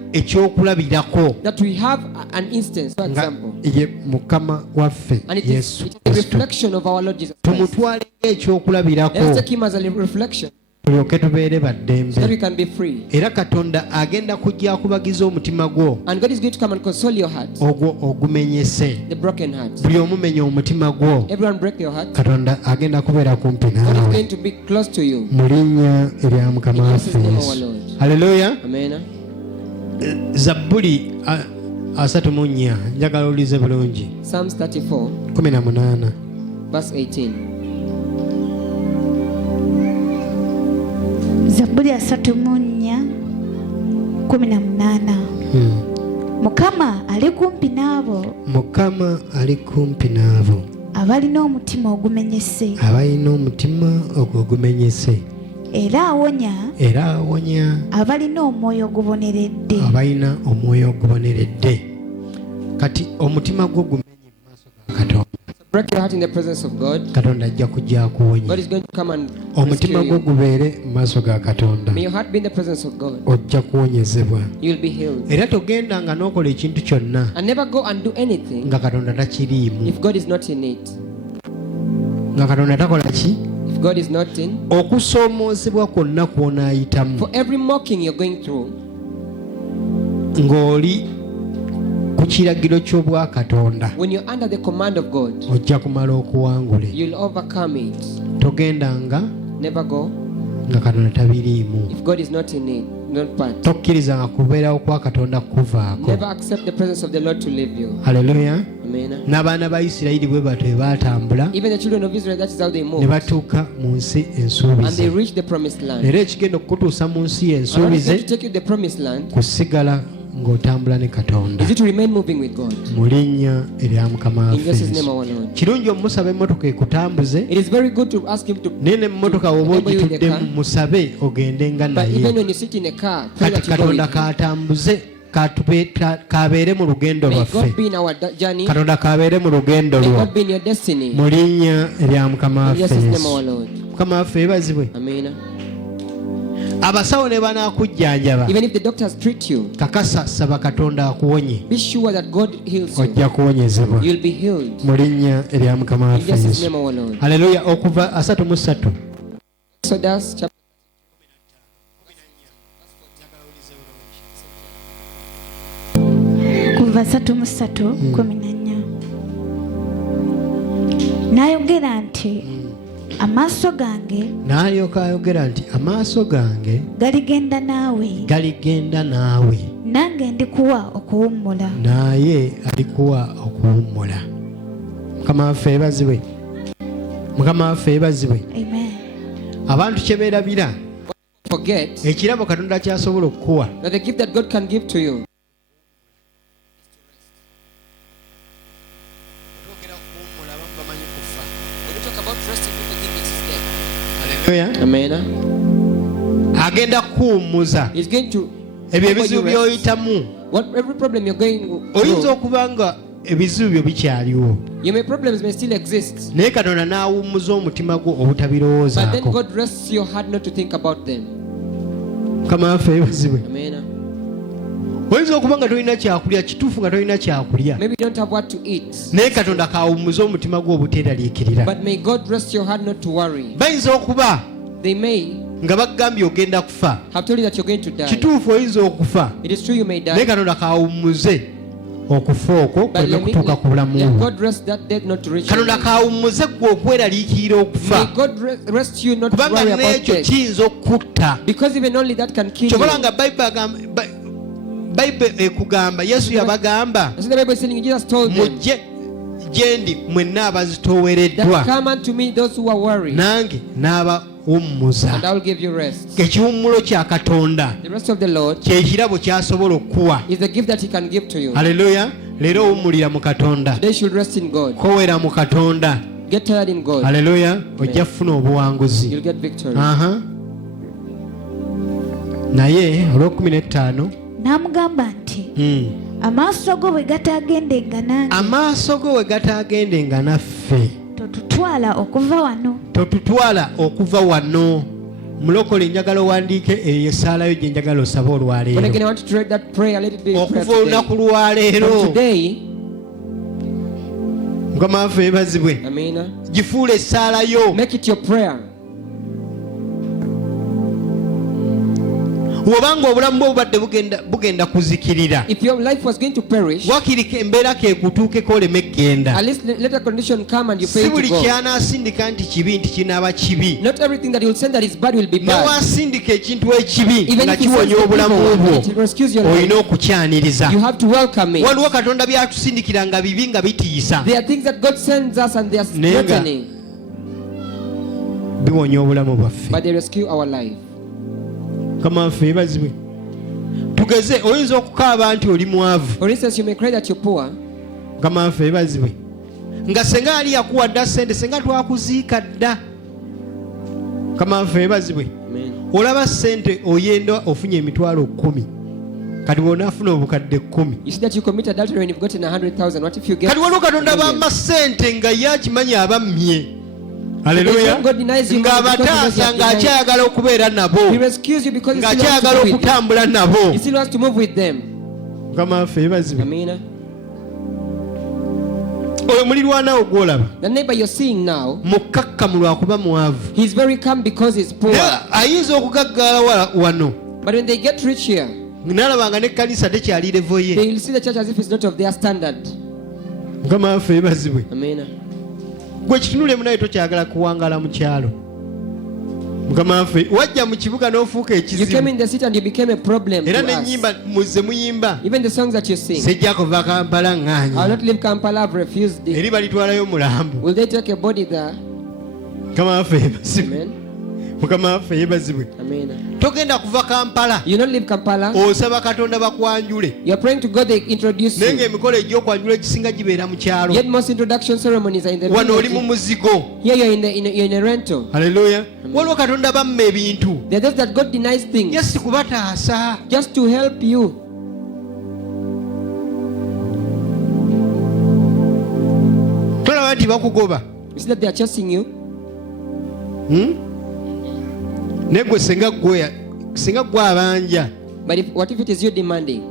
ekyokulabirako that we have an instance, for nga example, ye Mukama waffe and it is Yesu a Kristo. reflection of our Lord Jesus Christ. Tumutwale ekyokulabirako. Let's take Him as a reflection. tulyoke tubeere so that we baddembe can be free. era katonda agenda kujja akubagiza omutima gwo And God is going to come and console your heart, ogwo ogumenyese the broken heart. buli omumenya omutima gwo Everyone break your heart. katonda agenda kubeera kumpi God is naawe going to be close to you. mu linnya erya mukama In waffe Jesus' name, yesu our Lord. haleluya Amen. zabbuli 34 njagala owulize bulungi Psalms 34, 18 verse 18. Zabbuli 34:18. Mukama ali kumpi n'abo mukama ali kumpi n'abo abalina omutima ogumenyese abalina omutima ogwo ogumenyese era awonya era awonya abalina omwoyo oguboneredde. abalina omwoyo oguboneredde kati omutima gwo gumenye mu maaso ga katonda Break your heart in the presence of God. katonda ajja kujja akuwonya God is going to come and omutima rescue gwo you. gubeere mu maaso ga katonda May your heart be in the presence of God. ojja kuwonyezebwa You will be healed. era togendanga n'okola ekintu kyonna And never go and do anything nga katonda takiriimu if God is not in it. nga katonda takola ki If God is not in, okusoomoozebwa kwonna kw'onaayitamu for every mocking you're going through, ng'oli ku kiragiro ky'obwa katonda when you're under the command of God, ojja kumala okuwangule you'll overcome it. togendanga Never go nga katonda tabiriimu if God is not in it, not part. tokkirizanga kubeerawo kwa katonda kuvaako Never accept the presence of the Lord to leave you. haleluya Amen. n'abaana ba isirayiri bwe batyo bwe baatambula Even the children of Israel, that is how they ne moved. batuuka mu nsi And they ensuubize reached the promised land. era ekigenda okukutuusa mu nsi And what is ensuubize going to take you to the promised land kusigala ng'otambula ne katonda is it to remain moving with God. mu linnya erya mukama In waffe Jesus' name, Yesu. our Lord. kirungi omusaba emmotoka ekutambuze It is very good to ask Him to. naye nemmotoka woba Enable you in the ogituddemu car. musabe ogende nga But even naye when you sit in a car, pray kati that you go with katonda Him. katambuze kabeere mu lugendo May lwaffe God be in our journey. katonda kabeere mu lugendo May lwo God be in your destiny. mu linnya erya mukama In waffe Jesus' name, our yesu Lord. mukama waffe yeebazibwe Amen. abasawo ne banaakujjanjaba Even if the doctors treat you, kakasa saba katonda akuwonye be sure that God heals you. ojja kuwonyezebwa You'll be healed. mu linnya erya mukama In waffe Jesus' yesu name, our Lord. haleluya okuva 33 Exodus chapter kuva 3:14. N'ayogera nti amaaso gange n'alyoka ayogera nti amaaso gange galigenda naawe galigenda naawe nange ndikuwa okuwummula. naye alikuwa okuwummula mukama waffe yeebazibwe mukama waffe yeebazibwe Amen. abantu kye beerabira forget ekirabo katonda kyasobola okukuwa that the gift that God can give to you. When you talk about resting, people think it is death. Amen. agenda kukuwummuza He's going to ebyo When ebizibu you rest, by'oyitamu what every problem you're going oyinza through, okuba nga ebizibu byo bikyaliwo problems may still exist, naye katonda n'awummuza omutima gwo but then obutabirowoozaako God rests your heart not to think about them. mukama waffe yeebazibwe Amen. oyinza okuba nga tolina kyakulya kituufu nga tolina kyakulya Maybe you don't have what to eat, naye katonda kawummuza omutima gwo obuteeraliikirira but may God rest your heart not to worry. bayinza okuba They may nga bagambye ogenda kufa have told you that you're going to die. kituufu oyinza okufa It is true you may naye die, katonda kawummuze okufa okwo but kwonna kutuuka ku bulamu let bwo God rest that death not to reach you. katonda kawummuze gwe okweraliikirira May okufa God rest you not to kubanga worry about n'ekyo death, kiyinza okukutta because even only that can kill kyobola you. nga bayibuli ekugamba yesu yabagamba That's what the Bible is saying. Jesus told them mujje gye ndi mwenna abazitoowereddwa that come unto me those who are worried, nange n'abawummuza and I will give you rest. ekiwummulo kya katonda The rest of the Lord kyekirabo kyasobola okukuwa is the gift that He can give to you. haleluya leero owummulira mu katonda They should rest in God. kowera mu katonda Get tired in God. haleluya ojja kufuna obuwanguzi You'll get victory. aha naye olw'okumi N'amugamba nti amaaso go bwe gataagendenga nange amaaso go we gataagendenga naffe totutwala okuva wano. totutwala okuva wano mulokole njagala owandiike eyo essaalayo gye njagala osaba When olwaleero again I want to read that prayer, let it be a prayer okuva olunaku today. lwaleero From today, mukama waffe yeebazibwe Amen. gifuula essaalayo Make it your prayer. obanga obulamu bwo obadde bugenda kuzikirira If your life was going to perish, wakirika embeera kekutuukeko oleme kgenda at least let a condition come and you si fail buli to go. kyanaasindika nti kibi nti kinaaba kibi Not everything that you will send that is bad will be bad. newaasindika ekintu ekibi Even nga if you send kiwonya obulamu bwo it rescues your life, olina okukyaniriza you have to welcome it. waliwo katonda byatusindikira nga bibi nga bitiisa There are things that God sends us and they are Nenga. threatening, biwonya obulamu bwaffe but they rescue our life. kamaffe ebazibwe tugeze oyinza okukaaba nti oli mwavu For instance, you may cry that you're poor, kamaffe ebazibwe nga senga ali yakuwa dda ssente senga twakuziika dda kamaffe ebazibwe Amen. olaba ssente oyenda ofunye emitwalo 10 kati bwonaafuna obukadde 10 You see that you commit adultery when you've gotten 100,000. What if you get kati waliwo katonda millions? bamma ssente nga yakimanyi abammye There's aleluya one God denies you because he ng'abataasa knows you have denied. ng'akyayagala okubeera nabo He rescues you because he still wants ng'akyayagala to be with them. okutambula nabo He still wants to move with them. kamaffe ebazibwe Amen. oyo mulirwanawo gwolaba The neighbor you're seeing now, mukkakkamu lwakuba mwavu he's very calm because he's poor. naye ayinza okugaggala wano But when they get rich here, nalaba nga n'ekkanisa tekyali levo ye they will see the church as if it's not of their standard. kamaffe ebazibwe Amen. gwe kitunulemu naye tokyagala kuwangala mu kyalo mukamaffe wajja mu kibuga n'ofuuka You came ekizibu in the city and you became a problem era to us. n'ennyimba muze muyimba Even the songs that you sing. sejja kuva kampala I'll ŋŋaanyi not leave Kampala, I've refused it. eri balitwalayo mulambo Will they take a body there? mukamaffe yebazibwe Amen. mukamaffe yebazibwe Amen. togenda kuva kampala You not leave Kampala. osaba katonda bakwanjule You're praying to God, they introduce naye you. ng'emikolo egy'okwanjula egisinga gibeera mu kyalo Yet most introduction ceremonies are in the wano oli mu village. muzigo Here you're in a rental. haleluya waliwo katonda bamma ebintu There are those that God denies things yesi kubataasa just to help you. tolaba nti bakugoba You see that they are chasing you. naye gwe singa gwe abanja But what if it is you demanding?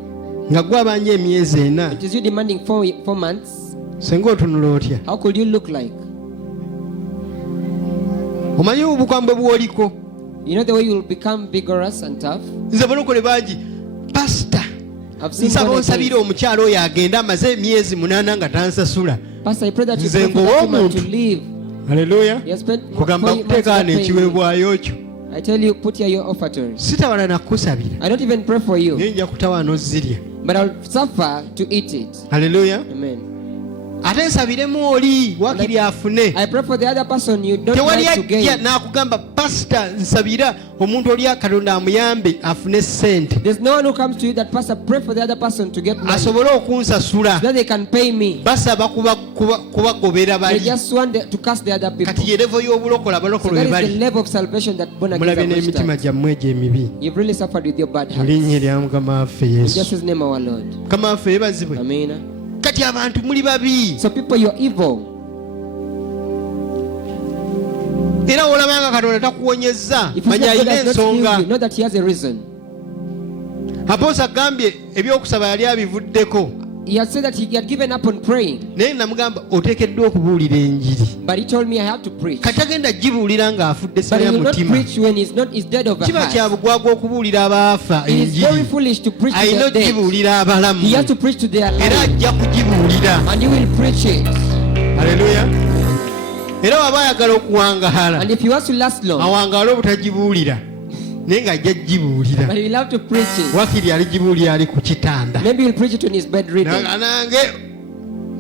nga gwe abanja emyezi ena It is you demanding 4 months. singa otunula otya How could you look like? omanyi obukambwe bwoliko You know the way you will become vigorous and tough? nze balokole bangi pasita I've seen nsaba God onsabire against. omukyalo oyo agenda amaze emyezi 8 nga tansasula Pastor, I pray that you Nze pray for that woman ng'omuntu. to leave. haleluya He has spent kugamba 4 months kuteekaano not paying me. ekiweebwayo kyo I tell you, put here your offertories. sitabala nakusabira I don't even pray for you, naye nja kutawaana ozirya but I'll suffer to eat it. haleluya Amen. ate nsabiremu oli wakiri afune I pray for the other person you don't tewali like to ajja gain. n'akugamba pasita nsabira omuntu oli katonda amuyambe afune sente There's no one who comes to you that, Pastor, pray for the other person to get money so asobole okunsasula that they can pay me. basaba kubagobera They bali just want to cast the other people. kati ye levo y'obulokola So abalokolo that we is the bali level of salvation that born again mulabe have reached n'emitima at. gyammwe egyo emibi You've really suffered with your bad mu heart. linnya erya mukama waffe In yesu Jesus' name, our Lord. mukama waffe yebazibwe Amen. kati abantu muli babi So people, you're evil. era olabanga katonda takuwonyezza If you manya say God alina has not healed ensonga you, know that He has a reason. apoosa agambye ebyokusaba yali abivuddeko He had said that He had given up on praying, naye namugamba oteekeddwa okubuulira enjiri but He told me I have to preach. kati agenda gibuulira ng'afudde But essala He ya will not mutima preach when He's dead of a kiba kya heart. bugwagwa okubuulira abaafa It is very enjiri foolish to preach to alina the dead. ogibuulira abalamu He has to preach to their era life, ajja kugibuulira and you will preach it. haleluya era waba ayagala okuwangaala And if he wants to last long, awangaala obutagibuulira naye ng'ajja gibuulira but he will have to preach it. wakiri aligibuulira ali ku kitanda Maybe he'll preach it on his bed reading. nange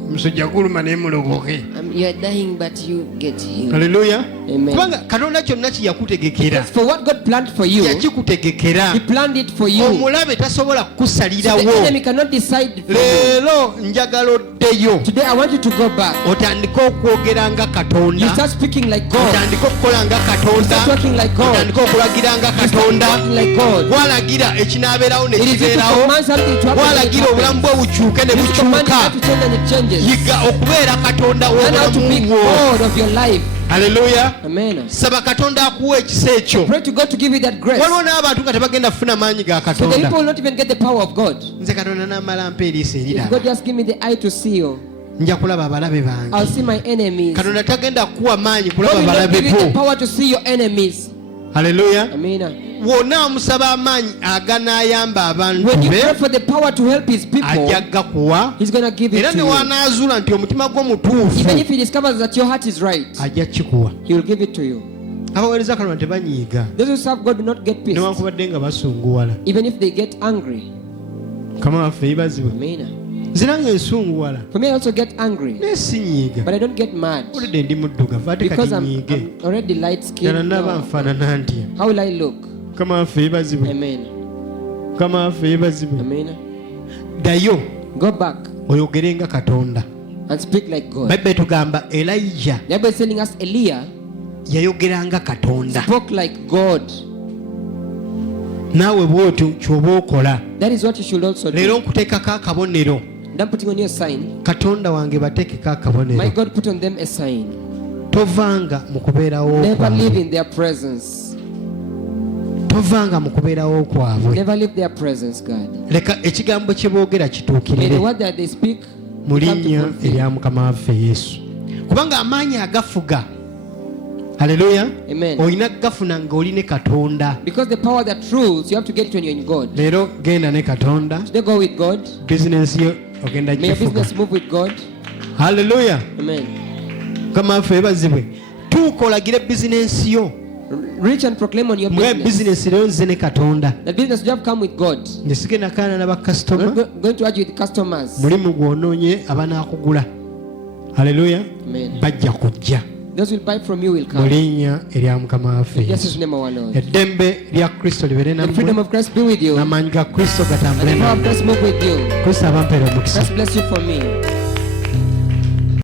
omusujja guluma naye muloboke You're dying, but you get healed. haleluya Amen. kubanga katonda kyonna kiyakutegekera For what God planned for you, yakikutegekera He planned it for you. omulabe tasobola So kukusalirawo the enemy cannot decide for you. leero njagala oddeyo Today I want you to go back. otandike okwogera nga You katonda start speaking like God. otandike okukola nga You katonda start talking like God. otandike okulagira nga You start katonda talking like God. gwalagira ekinaabeerawo ne It is you to kibeerawo command something to happen. gwalagira and it obulamu bwe happens. bukyuke ne You command bukyuka it to change and it changes. yiga okubeera katonda Learn how to be w'obulamu bwo God of your life. haleluya Amen. saba katonda akuwa ekisa ekyo Pray to God to give you that grace. waliwo n'abantu nga tebagenda kufuna maanyi ga So the katonda people will not even get the power of God. nze katonda n'amala mpa eriiso If eriraba God just give me the eye to see you, nja kulaba abalabe I'll bange see my enemies. God katonda tagenda kukuwa maanyi will kulaba not balabe give you the bo power to see your enemies. haleluya Amen. w'onaamusaba amaanyi aganaayamba abantu When you be pray for the power to help his people, ajja gakuwa he's going to give it era to ne you. wanaazuula nti omutima gwo mutuufu Even if he discovers that your heart is right, ajja kikuwa. he will give it to you. abaweereza Katonda tebanyiiga Those who serve God do not get pissed, newankubadde nga basunguwala. even if they get angry. Mukama waffe yeebazibwe. Amen. nzirange nsunguwala For me, I also get angry, naye sinyiiga but I don't get mad olidde ndi muddugavu ate because kati I'm nyiige already light ddala skinned. ndaba nfaanana ntya. How will I look? Mukama waffe yeebazibwe. Amen. Mukama waffe yeebazibwe. Amen. ddayo Go back oyogere nga Katonda. and speak like God. Bayibuli tugamba Elijah The Bible is telling us Elijah yayogera nga Katonda. spoke like God. naawe bw'otyo ky'oba okola. That is what you should also do. leero nkuteekako akabonero. And I'm putting on you a sign. Katonda wange bateekeko My akabonero. God put on them a sign. tovanga mu kubeerawo Never live kwabwe. in their presence. tovanga mu kubeerawo kwabwe. Never leave their presence, God. leka ekigambo kye boogera May the kituukirire word that they speak mu come to linnya fulfill. erya mukama waffe yesu. kubanga amaanyi agafuga, haleluya, Amen. olina gafuna ng'oli ne Katonda. Because the power that rules, you have to get it when you're in God. leero genda ne Katonda, Today go with God. bizinensi yo ogenda May your gifuga. business move with God. haleluya, Amen. mukama waffe yeebazibwe. tuuka olagire bizinensi yo Reach and proclaim on your nga business. bizinensi leero nze ne Katonda. That business you have come with God. ne sigenda kaana We're n'abakasitoma not going to argue with customers. mulimu gwonoonye abanaakugula, haleluya, Amen. bajja kujja Those who will buy from you will mu come. linnya erya mukama waffe In yesu. Jesus' name, our Lord. eddembe lya kristo libeere The freedom nammwe, of Christ be with you. And n'amaanyi ga kristo the gatambule power of nammwe. Christ move with you. kristo abampeera omukisa. Christ bless you for me.